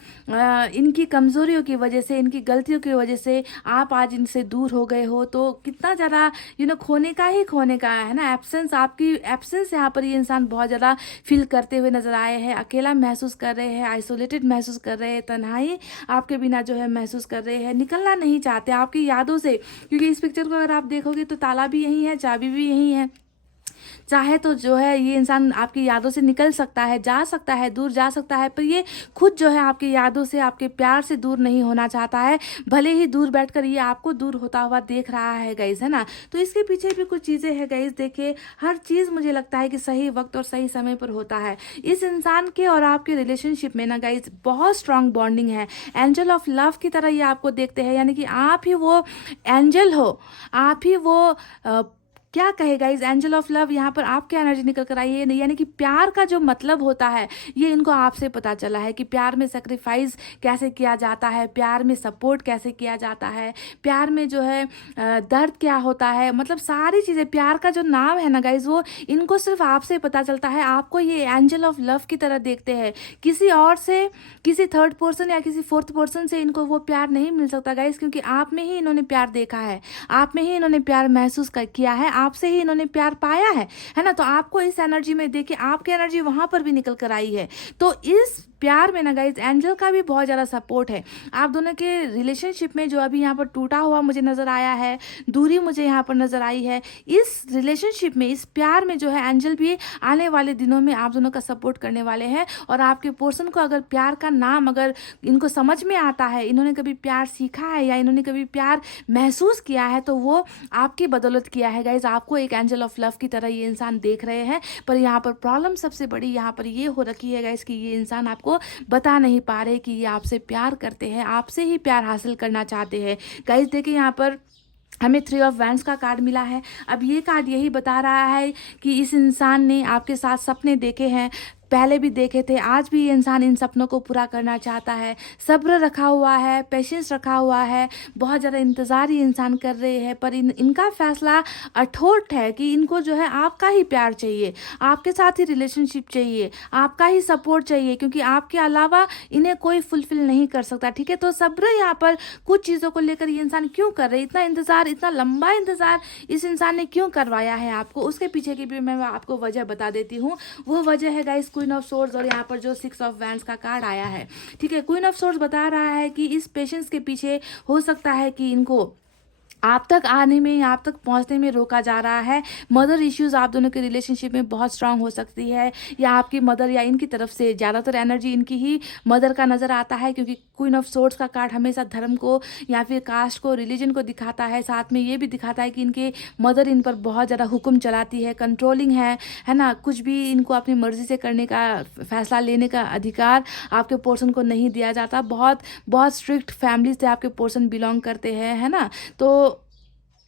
इनकी कमज़ोरियों की वजह से, इनकी गलतियों की वजह से आप आज इनसे दूर हो गए हो। तो कितना ज़्यादा खोने का ही खोने का है ना, एब्सेंस, आपकी एब्सेंस यहाँ पर ये इंसान बहुत ज़्यादा फील करते हुए नजर आए हैं। अकेला महसूस कर रहे हैं, आइसोलेटेड महसूस कर रहे हैं, तन्हाई आपके बिना जो है महसूस कर रहे हैं, निकलना नहीं चाहते आपकी यादों से। क्योंकि इस पिक्चर को अगर आप देखोगे तो ताला भी यही है, चाबी भी यही है, चाहे तो जो है ये इंसान आपकी यादों से निकल सकता है, जा सकता है, दूर जा सकता है, पर ये खुद जो है आपकी यादों से, आपके प्यार से दूर नहीं होना चाहता है। भले ही दूर बैठकर ये आपको दूर होता हुआ देख रहा है गाइस, है ना। तो इसके पीछे भी कुछ चीज़ें हैं गाइस। देखिए, हर चीज़ मुझे लगता है कि सही वक्त और सही समय पर होता है। इस इंसान के और आपके रिलेशनशिप में ना गाइस बहुत स्ट्रांग बॉन्डिंग है। एंजल ऑफ लव की तरह ये आपको देखते हैं, यानी कि आप ही वो एंजल हो, आप ही वो क्या कहेगा इस एंजल ऑफ लव। यहाँ पर आपकी एनर्जी निकल कर आई है, यानी कि प्यार का जो मतलब होता है ये इनको आपसे पता चला है कि प्यार में सेक्रीफाइस कैसे किया जाता है, प्यार में सपोर्ट कैसे किया जाता है, प्यार में जो है दर्द क्या होता है, मतलब सारी चीज़ें, प्यार का जो नाम है ना गाइज वो इनको सिर्फ आपसे पता चलता है। आपको ये एंजल ऑफ लव की तरह देखते हैं, किसी और से, किसी थर्ड पर्सन या किसी फोर्थ पर्सन से इनको वो प्यार नहीं मिल सकता गाइज, क्योंकि आप में ही इन्होंने प्यार देखा है, आप में ही इन्होंने प्यार महसूस किया है, आपसे ही इन्होंने प्यार पाया है ना। तो आपको इस एनर्जी में देखिए, आपकी एनर्जी वहां पर भी निकल कर आई है। तो इस प्यार में ना गाइज एंजल का भी बहुत ज़्यादा सपोर्ट है। आप दोनों के रिलेशनशिप में जो अभी यहाँ पर टूटा हुआ मुझे नज़र आया है, दूरी मुझे यहाँ पर नज़र आई है, इस रिलेशनशिप में, इस प्यार में जो है एंजल भी आने वाले दिनों में आप दोनों का सपोर्ट करने वाले हैं। और आपके पर्सन को अगर प्यार का नाम अगर इनको समझ में आता है, इन्होंने कभी प्यार सीखा है या इन्होंने कभी प्यार महसूस किया है, तो वो आपकी बदौलत किया है गाइज। आपको एक एंजल ऑफ लव की तरह ये इंसान देख रहे हैं, पर यहाँ पर प्रॉब्लम सबसे बड़ी यहाँ पर ये हो रखी है गाइज कि ये इंसान आपको बता नहीं पा रहे कि ये आपसे प्यार करते हैं, आपसे ही प्यार हासिल करना चाहते हैं। गाइज देखिए, यहाँ पर हमें 3 ऑफ वैंड्स का कार्ड मिला है। अब ये कार्ड यही बता रहा है कि इस इंसान ने आपके साथ सपने देखे हैं, पहले भी देखे थे, आज भी ये इंसान इन सपनों को पूरा करना चाहता है, सब्र रखा हुआ है, पेशेंस रखा हुआ है, बहुत ज़्यादा इंतज़ार ये इंसान कर रहे हैं। पर इनका फैसला अठोट है कि इनको जो है आपका ही प्यार चाहिए, आपके साथ ही रिलेशनशिप चाहिए, आपका ही सपोर्ट चाहिए, क्योंकि आपके अलावा इन्हें कोई फुलफिल नहीं कर सकता। ठीक है, तो सब्र यहाँ पर कुछ चीज़ों को लेकर ये इंसान क्यों कर रहे, इतना इंतज़ार, इतना लंबा इंतज़ार इस इंसान ने क्यों करवाया है आपको, उसके पीछे की भी मैं आपको वजह बता देती हूँ। वो वजह है गाइस क्वीन ऑफ सोर्ड्स और यहाँ पर जो 6 ऑफ वैंड्स का कार्ड आया है। ठीक है, क्वीन ऑफ सोर्ड्स बता रहा है कि इस पेशेंस के पीछे हो सकता है कि इनको आप तक आने में, आप तक पहुंचने में रोका जा रहा है। मदर इश्यूज आप दोनों के रिलेशनशिप में बहुत स्ट्रांग हो सकती है, या आपकी मदर या इनकी तरफ से ज़्यादातर एनर्जी इनकी ही मदर का नज़र आता है, क्योंकि क्वीन ऑफ सोर्ड्स का कार्ड हमेशा धर्म को या फिर कास्ट को, रिलीजन को दिखाता है। साथ में ये भी दिखाता है कि इनके मदर इन पर बहुत ज़्यादा हुक्म चलाती है, कंट्रोलिंग है ना। कुछ भी इनको अपनी मर्जी से करने का, फैसला लेने का अधिकार आपके पर्सन को नहीं दिया जाता। बहुत बहुत स्ट्रिक्ट फैमिली से आपके पर्सन बिलोंग करते हैं, है ना। तो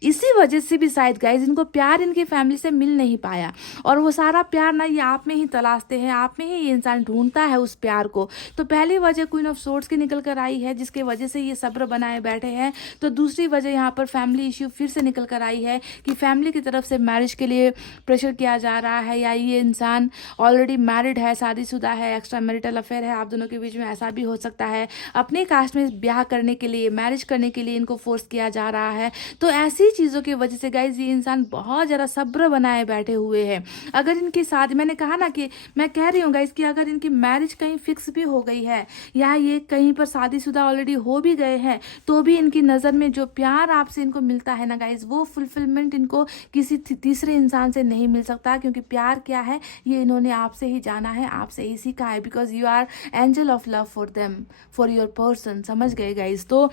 इसी वजह से भी शायद गाइज इनको प्यार इनकी फैमिली से मिल नहीं पाया, और वो सारा प्यार ना ये आप में ही तलाशते हैं, आप में ही ये इंसान ढूंढता है उस प्यार को। तो पहली वजह क्वीन ऑफ सोर्ड्स की निकल कर आई है, जिसके वजह से ये सब्र बनाए बैठे हैं। तो दूसरी वजह यहाँ पर फैमिली इश्यू फिर से निकल कर आई है कि फैमिली की तरफ से मैरिज के लिए प्रेशर किया जा रहा है, या ये इंसान ऑलरेडी मैरिड है, शादीशुदा है, एक्स्ट्रा मैरिटल अफेयर है आप दोनों के बीच में, ऐसा भी हो सकता है। अपने कास्ट में ब्याह करने के लिए, मैरिज करने के लिए इनको फोर्स किया जा रहा है। तो ऐसी चीज़ों की वजह से गाइज ये इंसान बहुत ज़्यादा सब्र बनाए बैठे हुए हैं। अगर इनकी शादी, मैंने कहा ना कि मैं कह रही हूँ गाइज कि अगर इनकी मैरिज कहीं फिक्स भी हो गई है, या ये कहीं पर शादीशुदा ऑलरेडी हो भी गए हैं, तो भी इनकी नज़र में जो प्यार आपसे इनको मिलता है ना गाइज, वो फुलफिलमेंट इनको किसी तीसरे इंसान से नहीं मिल सकता। क्योंकि प्यार क्या है ये इन्होंने आपसे ही जाना है, आपसे ही सीखा है, because you are angel of love for them, for your person. समझ गए गाइज। तो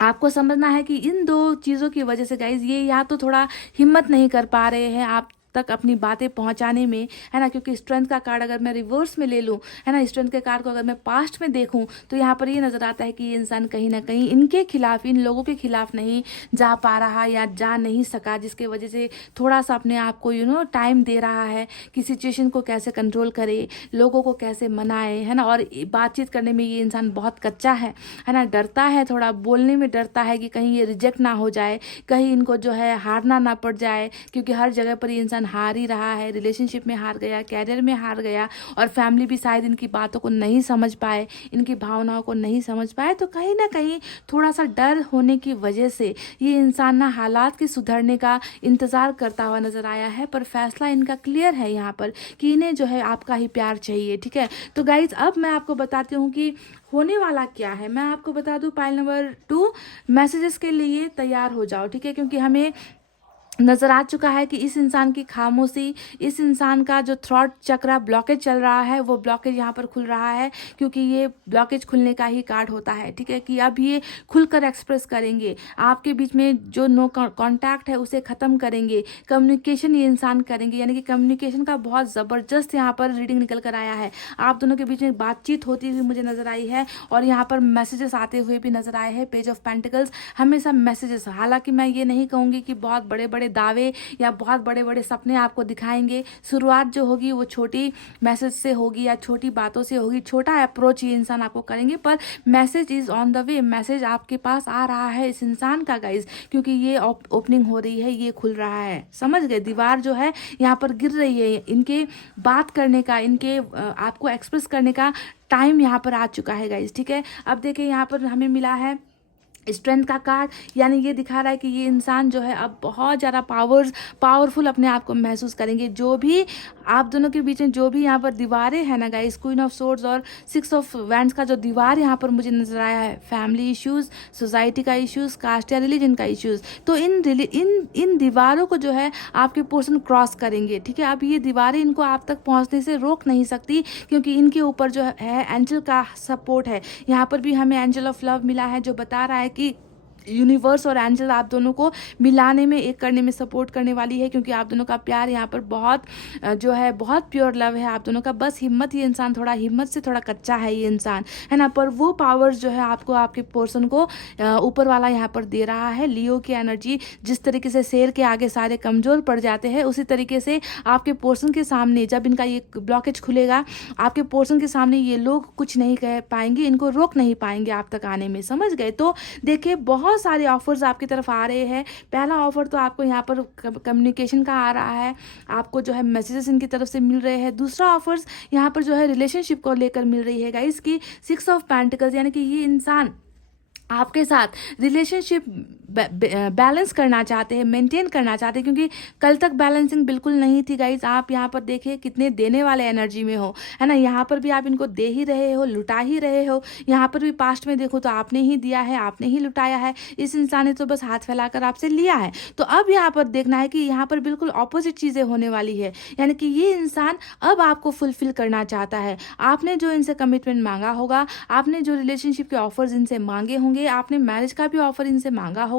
आपको समझना है कि इन दो चीज़ों की वजह से गाइज ये या तो थोड़ा हिम्मत नहीं कर पा रहे हैं आप तक अपनी बातें पहुंचाने में, है ना। क्योंकि स्ट्रेंथ का कार्ड अगर मैं रिवर्स में ले लूं, है ना, स्ट्रेंथ के कार्ड को अगर मैं पास्ट में देखूं, तो यहाँ पर ये नज़र आता है कि ये इंसान कहीं ना कहीं इनके खिलाफ, इन लोगों के खिलाफ नहीं जा पा रहा या जा नहीं सका, जिसके वजह से थोड़ा सा अपने आप को टाइम दे रहा है कि सिचुएशन को कैसे कंट्रोल करे, लोगों को कैसे मनाए, है ना। और बातचीत करने में ये इंसान बहुत कच्चा है ना, डरता है, थोड़ा बोलने में डरता है कि कहीं ये रिजेक्ट ना हो जाए, कहीं इनको जो है हारना ना पड़ जाए, क्योंकि हर जगह पर ये इंसान हार ही रहा है। रिलेशनशिप में हार गया, कैरियर में हार गया, और फैमिली भी शायद इनकी बातों को नहीं समझ पाए, इनकी भावनाओं को नहीं समझ पाए। तो कहीं ना कहीं थोड़ा सा डर होने की वजह से ये इंसान ना हालात के सुधरने का इंतज़ार करता हुआ नजर आया है। पर फैसला इनका क्लियर है यहाँ पर कि इन्हें जो है आपका ही प्यार चाहिए। ठीक है, तो गाइज अब मैं आपको बताती हूँ कि होने वाला क्या है। मैं आपको बता दूं, पाइल नंबर 2 मैसेजेस के लिए तैयार हो जाओ। ठीक है, क्योंकि हमें नज़र आ चुका है कि इस इंसान की खामोशी, इस इंसान का जो थ्रॉट चक्रा ब्लॉकेज चल रहा है वो ब्लॉकेज यहाँ पर खुल रहा है, क्योंकि ये ब्लॉकेज खुलने का ही कार्ड होता है। ठीक है, कि अब ये खुलकर एक्सप्रेस करेंगे, आपके बीच में जो नो कांटेक्ट है उसे ख़त्म करेंगे, कम्युनिकेशन ये इंसान करेंगे, यानी कि कम्युनिकेशन का बहुत ज़बरदस्त यहाँ पर रीडिंग निकल कर आया है। आप दोनों के बीच में बातचीत होती हुई मुझे नज़र आई है और यहाँ पर मैसेजेस आते हुए भी नज़र आए हैं। पेज ऑफ पेंटिकल्स हमेशा मैसेजेस, हालांकि मैं ये नहीं कहूँगी कि बहुत बड़े बड़े दावे या बहुत बड़े बड़े सपने आपको दिखाएंगे। शुरुआत जो होगी वो छोटी मैसेज से होगी या छोटी बातों से होगी, छोटा अप्रोच ये इंसान आपको करेंगे, पर message is on the way, message आपके पास आ रहा है इस इंसान का गाइज, क्योंकि ये ओपनिंग हो रही है, ये खुल रहा है। समझ गए, दीवार जो है यहाँ पर गिर रही है, इनके बात करने का, इनके आपको एक्सप्रेस करने का टाइम यहाँ पर आ चुका है गाइज। ठीक है, अब देखिए यहाँ पर हमें मिला है स्ट्रेंथ का कार्ड, यानी ये दिखा रहा है कि ये इंसान जो है अब बहुत ज़्यादा पावरफुल अपने आप को महसूस करेंगे। जो भी आप दोनों के बीच में जो भी यहाँ पर दीवारें हैं ना गाइस, क्वीन ऑफ सोर्ड्स और 6 ऑफ वैंड्स का जो दीवार यहाँ पर मुझे नजर आया है, फैमिली इश्यूज, सोसाइटी का इश्यूज, कास्ट या रिलीजन का इश्यूज, तो इन दीवारों को जो है आपके पर्सन क्रॉस करेंगे। ठीक है, अब ये दीवारें इनको आप तक पहुँचने से रोक नहीं सकती, क्योंकि इनके ऊपर जो है एंजल का सपोर्ट है। यहाँ पर भी हमें एंजल ऑफ लव मिला है, जो बता रहा है कि यूनिवर्स और एंजल आप दोनों को मिलाने में, एक करने में सपोर्ट करने वाली है, क्योंकि आप दोनों का प्यार यहाँ पर बहुत जो है बहुत प्योर लव है आप दोनों का। बस हिम्मत, ये इंसान थोड़ा हिम्मत से थोड़ा कच्चा है ये इंसान, है ना, पर वो पावर्स जो है आपको, आपके पर्सन को ऊपर वाला यहाँ पर दे रहा है। लियो की एनर्जी, जिस तरीके से शेर के आगे सारे कमज़ोर पड़ जाते हैं, उसी तरीके से आपके पर्सन के सामने जब इनका ये ब्लॉकेज खुलेगा, आपके पर्सन के सामने ये लोग कुछ नहीं कह पाएंगे, इनको रोक नहीं पाएंगे आप तक आने में। समझ गए, तो देखिए बहुत सारे ऑफर्स आपकी तरफ आ रहे हैं। पहला ऑफर तो आपको यहाँ पर कम्युनिकेशन का आ रहा है, आपको जो है मैसेजेस इनकी तरफ से मिल रहे हैं। दूसरा ऑफर्स यहाँ पर जो है रिलेशनशिप को लेकर मिल रही है गाइस की 6 ऑफ पेंटिकल्स, यानी कि ये इंसान आपके साथ रिलेशनशिप बैलेंस करना चाहते हैं, मेंटेन करना चाहते हैं, क्योंकि कल तक बैलेंसिंग बिल्कुल नहीं थी गाइज। आप यहाँ पर देखिए कितने देने वाले एनर्जी में हो, है ना, यहाँ पर भी आप इनको दे ही रहे हो, लुटा ही रहे हो। यहाँ पर भी पास्ट में देखो तो आपने ही दिया है, आपने ही लुटाया है, इस इंसान ने तो बस हाथ फैलाकर आपसे लिया है। तो अब यहाँ पर देखना है कि यहाँ पर बिल्कुल ऑपोजिट चीज़ें होने वाली है, यानी कि ये इंसान अब आपको फुलफिल करना चाहता है। आपने जो इनसे कमिटमेंट मांगा होगा, आपने जो रिलेशनशिप के ऑफर्स इनसे मांगे होंगे, आपने मैरिज का भी ऑफर इनसे मांगा होगा,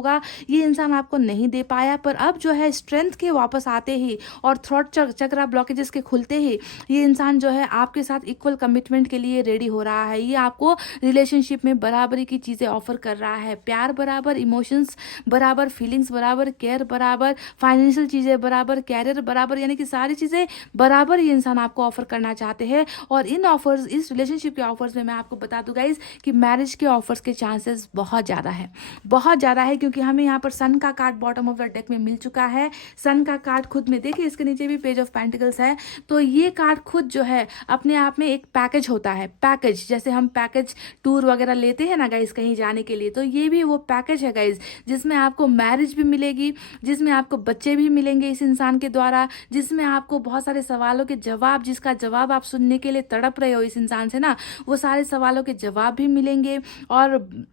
ये इंसान आपको नहीं दे पाया, पर अब जो है स्ट्रेंथ के वापस आते ही और थ्रॉट चक्रा ब्लॉकेजेस के खुलते ही ये इंसान जो है आपके साथ इक्वल कमिटमेंट के लिए रेडी हो रहा है। ये आपको रिलेशनशिप में बराबरी की चीज़ें ऑफर कर रहा है, प्यार बराबर, इमोशंस बराबर, फीलिंग्स बराबर, केयर बराबर, फाइनेंशियल चीज़ें बराबर, कैरियर बराबर, यानी कि सारी चीज़ें बराबर ये इंसान आपको ऑफर करना चाहते हैं। और इन ऑफर्स, इस रिलेशनशिप के ऑफर्स में मैं आपको बता दूं गाइज कि मैरिज के ऑफर्स के चांसेस बहुत ज़्यादा है, बहुत ज़्यादा है, क्योंकि हमें यहाँ पर सन का card bottom of the deck में मिल चुका है। सन का कार्ड खुद में देखिए, इसके नीचे भी पेज ऑफ पेंटिकल्स है, तो ये कार्ड खुद जो है अपने आप में एक पैकेज होता है। पैकेज जैसे हम पैकेज टूर वगैरह लेते हैं ना गाइज कहीं जाने के लिए, तो ये भी वो पैकेज है गाइज, जिसमें आपको मैरिज भी मिलेगी, जिसमें आपको बच्चे भी मिलेंगे इस इंसान के द्वारा, जिसमें आपको बहुत सारे सवालों के जवाब, जिसका जवाब आप सुनने के लिए तड़प रहे हो इस इंसान से ना, वो सारे सवालों के जवाब भी मिलेंगे। और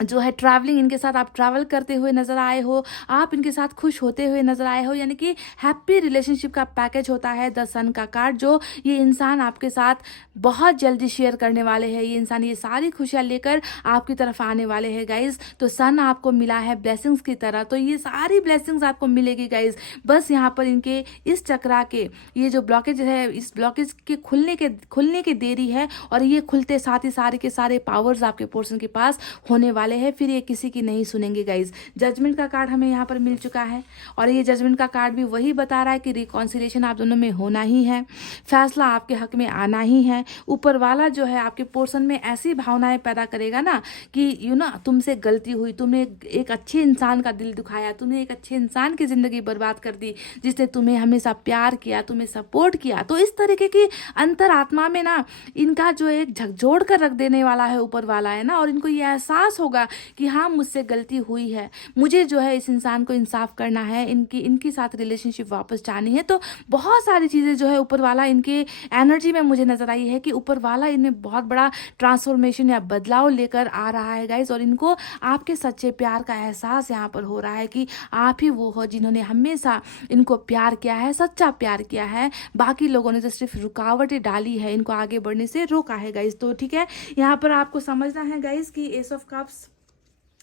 जो है ट्रैवलिंग, इनके साथ आप ट्रैवल करते हुए नज़र आए हो, आप इनके साथ खुश होते हुए नज़र आए हो, यानी कि हैप्पी रिलेशनशिप का पैकेज होता है द सन का कार्ड, जो ये इंसान आपके साथ बहुत जल्दी शेयर करने वाले हैं। ये इंसान ये सारी खुशियाँ लेकर आपकी तरफ आने वाले हैं गाइज। तो सन आपको मिला है ब्लेसिंग्स की तरह, तो ये सारी ब्लेसिंग्स आपको मिलेगी गाइज। बस यहाँ पर इनके इस चक्रा के ये जो ब्लॉकेज है, इस ब्लॉकेज के खुलने की देरी है, और ये खुलते साथ ही सारे के सारे पावर्स आपके पर्सन के पास होने वाले हैं, फिर ये किसी की नहीं सुनेंगे गाइज। जजमेंट का कार्ड हमें यहाँ पर मिल चुका है, और ये जजमेंट का कार्ड भी वही बता रहा है कि रिकॉन्सिलेशन आप दोनों में होना ही है, फैसला आपके हक में आना ही है। ऊपर वाला जो है आपके पोर्शन में ऐसी भावनाएं पैदा करेगा ना कि तुमसे गलती हुई, तुमने एक अच्छे इंसान का दिल दुखाया, तुमने एक अच्छे इंसान की जिंदगी बर्बाद कर दी, जिसने तुम्हें हमेशा प्यार किया, तुम्हें सपोर्ट किया। तो इस तरीके की अंतरात्मा में ना इनका जो एक झकझोड़ कर रख देने वाला है ऊपर वाला, है ना, और इनको ये एहसास होगा होगा कि हाँ मुझसे गलती हुई है, मुझे जो है इस इंसान को इंसाफ करना है, इनकी साथ रिलेशनशिप वापस चाहनी है। तो बहुत सारी चीज़ें जो है ऊपर वाला इनके एनर्जी में मुझे नज़र आई है कि ऊपर वाला इनमें बहुत बड़ा ट्रांसफॉर्मेशन या बदलाव लेकर आ रहा है गाइस। और इनको आपके सच्चे प्यार का एहसास यहाँ पर हो रहा है कि आप ही वो हो जिन्होंने हमेशा इनको प्यार किया है, सच्चा प्यार किया है। बाकी लोगों ने तो सिर्फ रुकावटें डाली है, इनको आगे बढ़ने से रोका है गाइस। तो ठीक है, यहाँ पर आपको समझना है गाइस कि एस ऑफ कप्स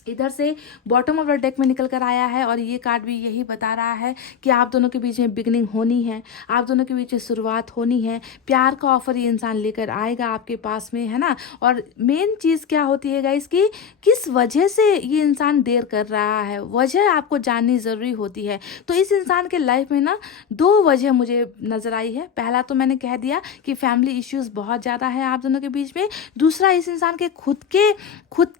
इधर से बॉटम ऑफ द डेक में निकल कर आया है और ये कार्ड भी यही बता रहा है कि आप दोनों के बीच में बिगनिंग होनी है, आप दोनों के बीच में शुरुआत होनी है। प्यार का ऑफर ये इंसान लेकर आएगा आपके पास में, है ना। और मेन चीज़ क्या होती है गाइस कि किस वजह से ये इंसान देर कर रहा है, वजह आपको जाननी ज़रूरी होती है। तो इस इंसान के लाइफ में ना 2 वजह मुझे नज़र आई है। पहला तो मैंने कह दिया कि फैमिली इश्यूज़ बहुत ज़्यादा है आप दोनों के बीच में। दूसरा, इस इंसान के खुद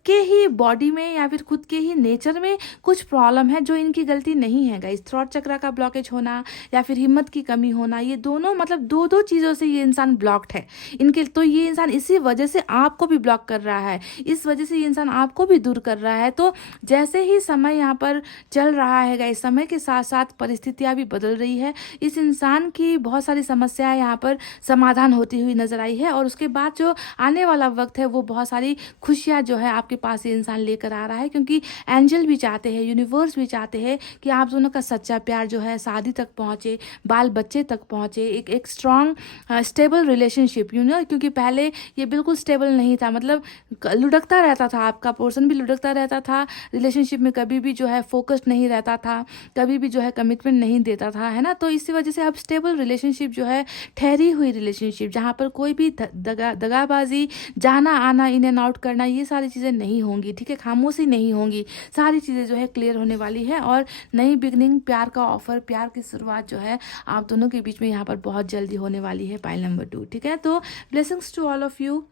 के ही बॉडी में या फिर खुद के ही नेचर में कुछ प्रॉब्लम है जो इनकी गलती नहीं है गाइस। थ्रॉट चक्र का ब्लॉकेज होना या फिर हिम्मत की कमी होना, ये दोनों मतलब दो चीज़ों से ये इंसान ब्लॉक्ड है इनके। तो ये इंसान इसी वजह से आपको भी ब्लॉक कर रहा है, इस वजह से ये इंसान आपको भी दूर कर रहा है। तो जैसे ही समय यहाँ पर चल रहा है गाइस, समय के साथ साथ परिस्थितियाँ भी बदल रही है। इस इंसान की बहुत सारी समस्याएं यहाँ पर समाधान होती हुई नजर आई है और उसके बाद जो आने वाला वक्त है वो बहुत सारी खुशियाँ जो है आपके पास ये इंसान लेकर आ रहा है। क्योंकि एंजल भी चाहते हैं, यूनिवर्स भी चाहते हैं कि आप दोनों का सच्चा प्यार जो है शादी तक पहुंचे, बाल बच्चे तक पहुंचे, एक स्ट्रॉन्ग स्टेबल रिलेशनशिप क्योंकि पहले ये बिल्कुल स्टेबल नहीं था, मतलब लुढ़कता रहता था, आपका पोर्शन भी लुढ़कता रहता था रिलेशनशिप में, कभी भी जो है फोकस्ड नहीं रहता था, कभी भी जो है कमिटमेंट नहीं देता था, है ना। तो इसी वजह से अब स्टेबल रिलेशनशिप जो है, ठहरी हुई रिलेशनशिप जहाँ पर कोई भी दगाबाजी, जाना आना, इन एंड आउट करना, ये सारी चीज़ें नहीं होंगी, ठीक है। खामोशी नहीं होंगी, सारी चीज़ें जो है क्लियर होने वाली है और नई बिगनिंग, प्यार का ऑफर, प्यार की शुरुआत जो है आप दोनों के बीच में यहाँ पर बहुत जल्दी होने वाली है। पाइल नंबर 2, ठीक है। तो blessings to all of you.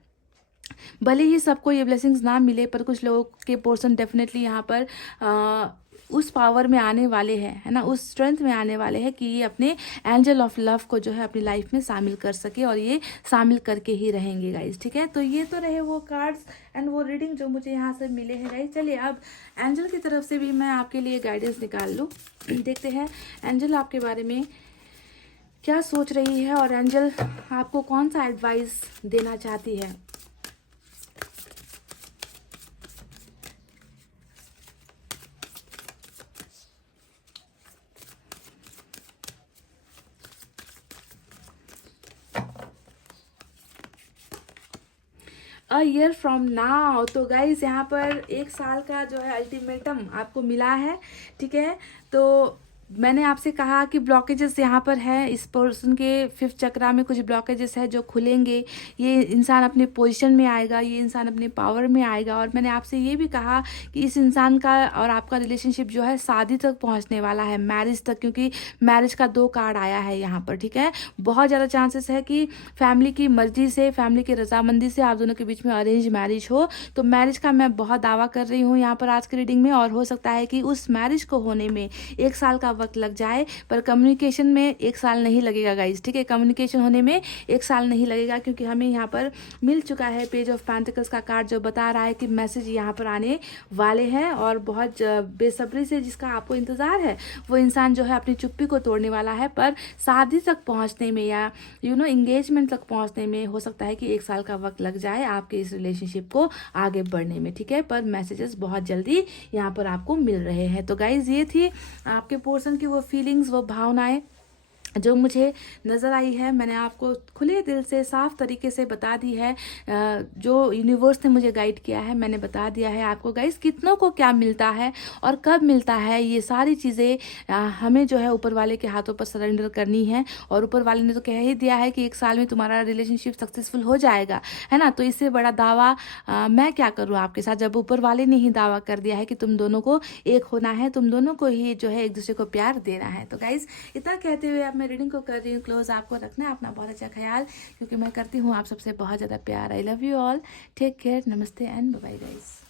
भले ही सबको ये ब्लेसिंग्स ना मिले पर कुछ लोगों के पोर्शन डेफिनेटली यहाँ पर उस पावर में आने वाले हैं, है ना, उस स्ट्रेंथ में आने वाले हैं कि ये अपने एंजल ऑफ लव को जो है अपनी लाइफ में शामिल कर सके और ये शामिल करके ही रहेंगे गाइज, ठीक है। तो ये तो रहे वो कार्ड्स एंड वो रीडिंग जो मुझे यहाँ से मिले हैं गाइज। चलिए अब एंजल की तरफ से भी मैं आपके लिए गाइडेंस निकाल लूँ। देखते हैं एंजल आपके बारे में क्या सोच रही है और एंजल आपको कौन सा एडवाइस देना चाहती है। A year from now. तो गाइज यहाँ पर 1 साल का जो है अल्टीमेटम आपको मिला है, ठीक है। तो मैंने आपसे कहा कि ब्लॉकेजेस यहाँ पर है, इस पर्सन के 5th चक्रा में कुछ ब्लॉकेजेस है जो खुलेंगे, ये इंसान अपने पोजीशन में आएगा, ये इंसान अपने पावर में आएगा। और मैंने आपसे ये भी कहा कि इस इंसान का और आपका रिलेशनशिप जो है शादी तक पहुँचने वाला है, मैरिज तक, क्योंकि मैरिज का 2 कार्ड आया है यहाँ पर, ठीक है। बहुत ज़्यादा चांसेस है कि फैमिली की मर्जी से, फैमिली की रजामंदी से आप दोनों के बीच में अरेंज मैरिज हो। तो मैरिज का मैं बहुत दावा कर रही हूँ यहाँ पर आज की रीडिंग में, और हो सकता है कि उस मैरिज को होने में 1 साल का वक्त लग जाए, पर कम्युनिकेशन में 1 साल नहीं लगेगा गाइज, ठीक है। कम्युनिकेशन होने में 1 साल नहीं लगेगा क्योंकि हमें यहाँ पर मिल चुका है पेज ऑफ पेंटिकल्स का कार्ड जो बता रहा है कि मैसेज यहाँ पर आने वाले हैं और बहुत बेसब्री से जिसका आपको इंतज़ार है वो इंसान जो है अपनी चुप्पी को तोड़ने वाला है। पर शादी तक पहुँचने में या एंगेजमेंट तक पहुँचने में हो सकता है कि 1 साल का वक्त लग जाए आपके इस रिलेशनशिप को आगे बढ़ने में, ठीक है। पर मैसेजेस बहुत जल्दी यहाँ पर आपको मिल रहे हैं। तो गाइज ये थी आपके पोर्शन की वो फीलिंग्स, वो भावनाएं जो मुझे नज़र आई है। मैंने आपको खुले दिल से साफ तरीके से बता दी है, जो यूनिवर्स ने मुझे गाइड किया है मैंने बता दिया है आपको गाइस, कितनों को क्या मिलता है और कब मिलता है, ये सारी चीज़ें हमें जो है ऊपर वाले के हाथों पर सरेंडर करनी है। और ऊपर वाले ने तो कह ही दिया है कि 1 साल में तुम्हारा रिलेशनशिप सक्सेसफुल हो जाएगा, है ना। तो इससे बड़ा दावा मैं क्या करूँ आपके साथ, जब ऊपर वाले ने ही दावा कर दिया है कि तुम दोनों को एक होना है, तुम दोनों को ही जो है एक दूसरे को प्यार देना है। तो गाइस इतना कहते हुए मैं रीडिंग को कर रही हूँ क्लोज। आपको रखना है अपना बहुत अच्छा ख्याल, क्योंकि मैं करती हूँ आप सबसे बहुत ज़्यादा प्यार। I love you all, take care, नमस्ते एंड बाय बाय गाइस।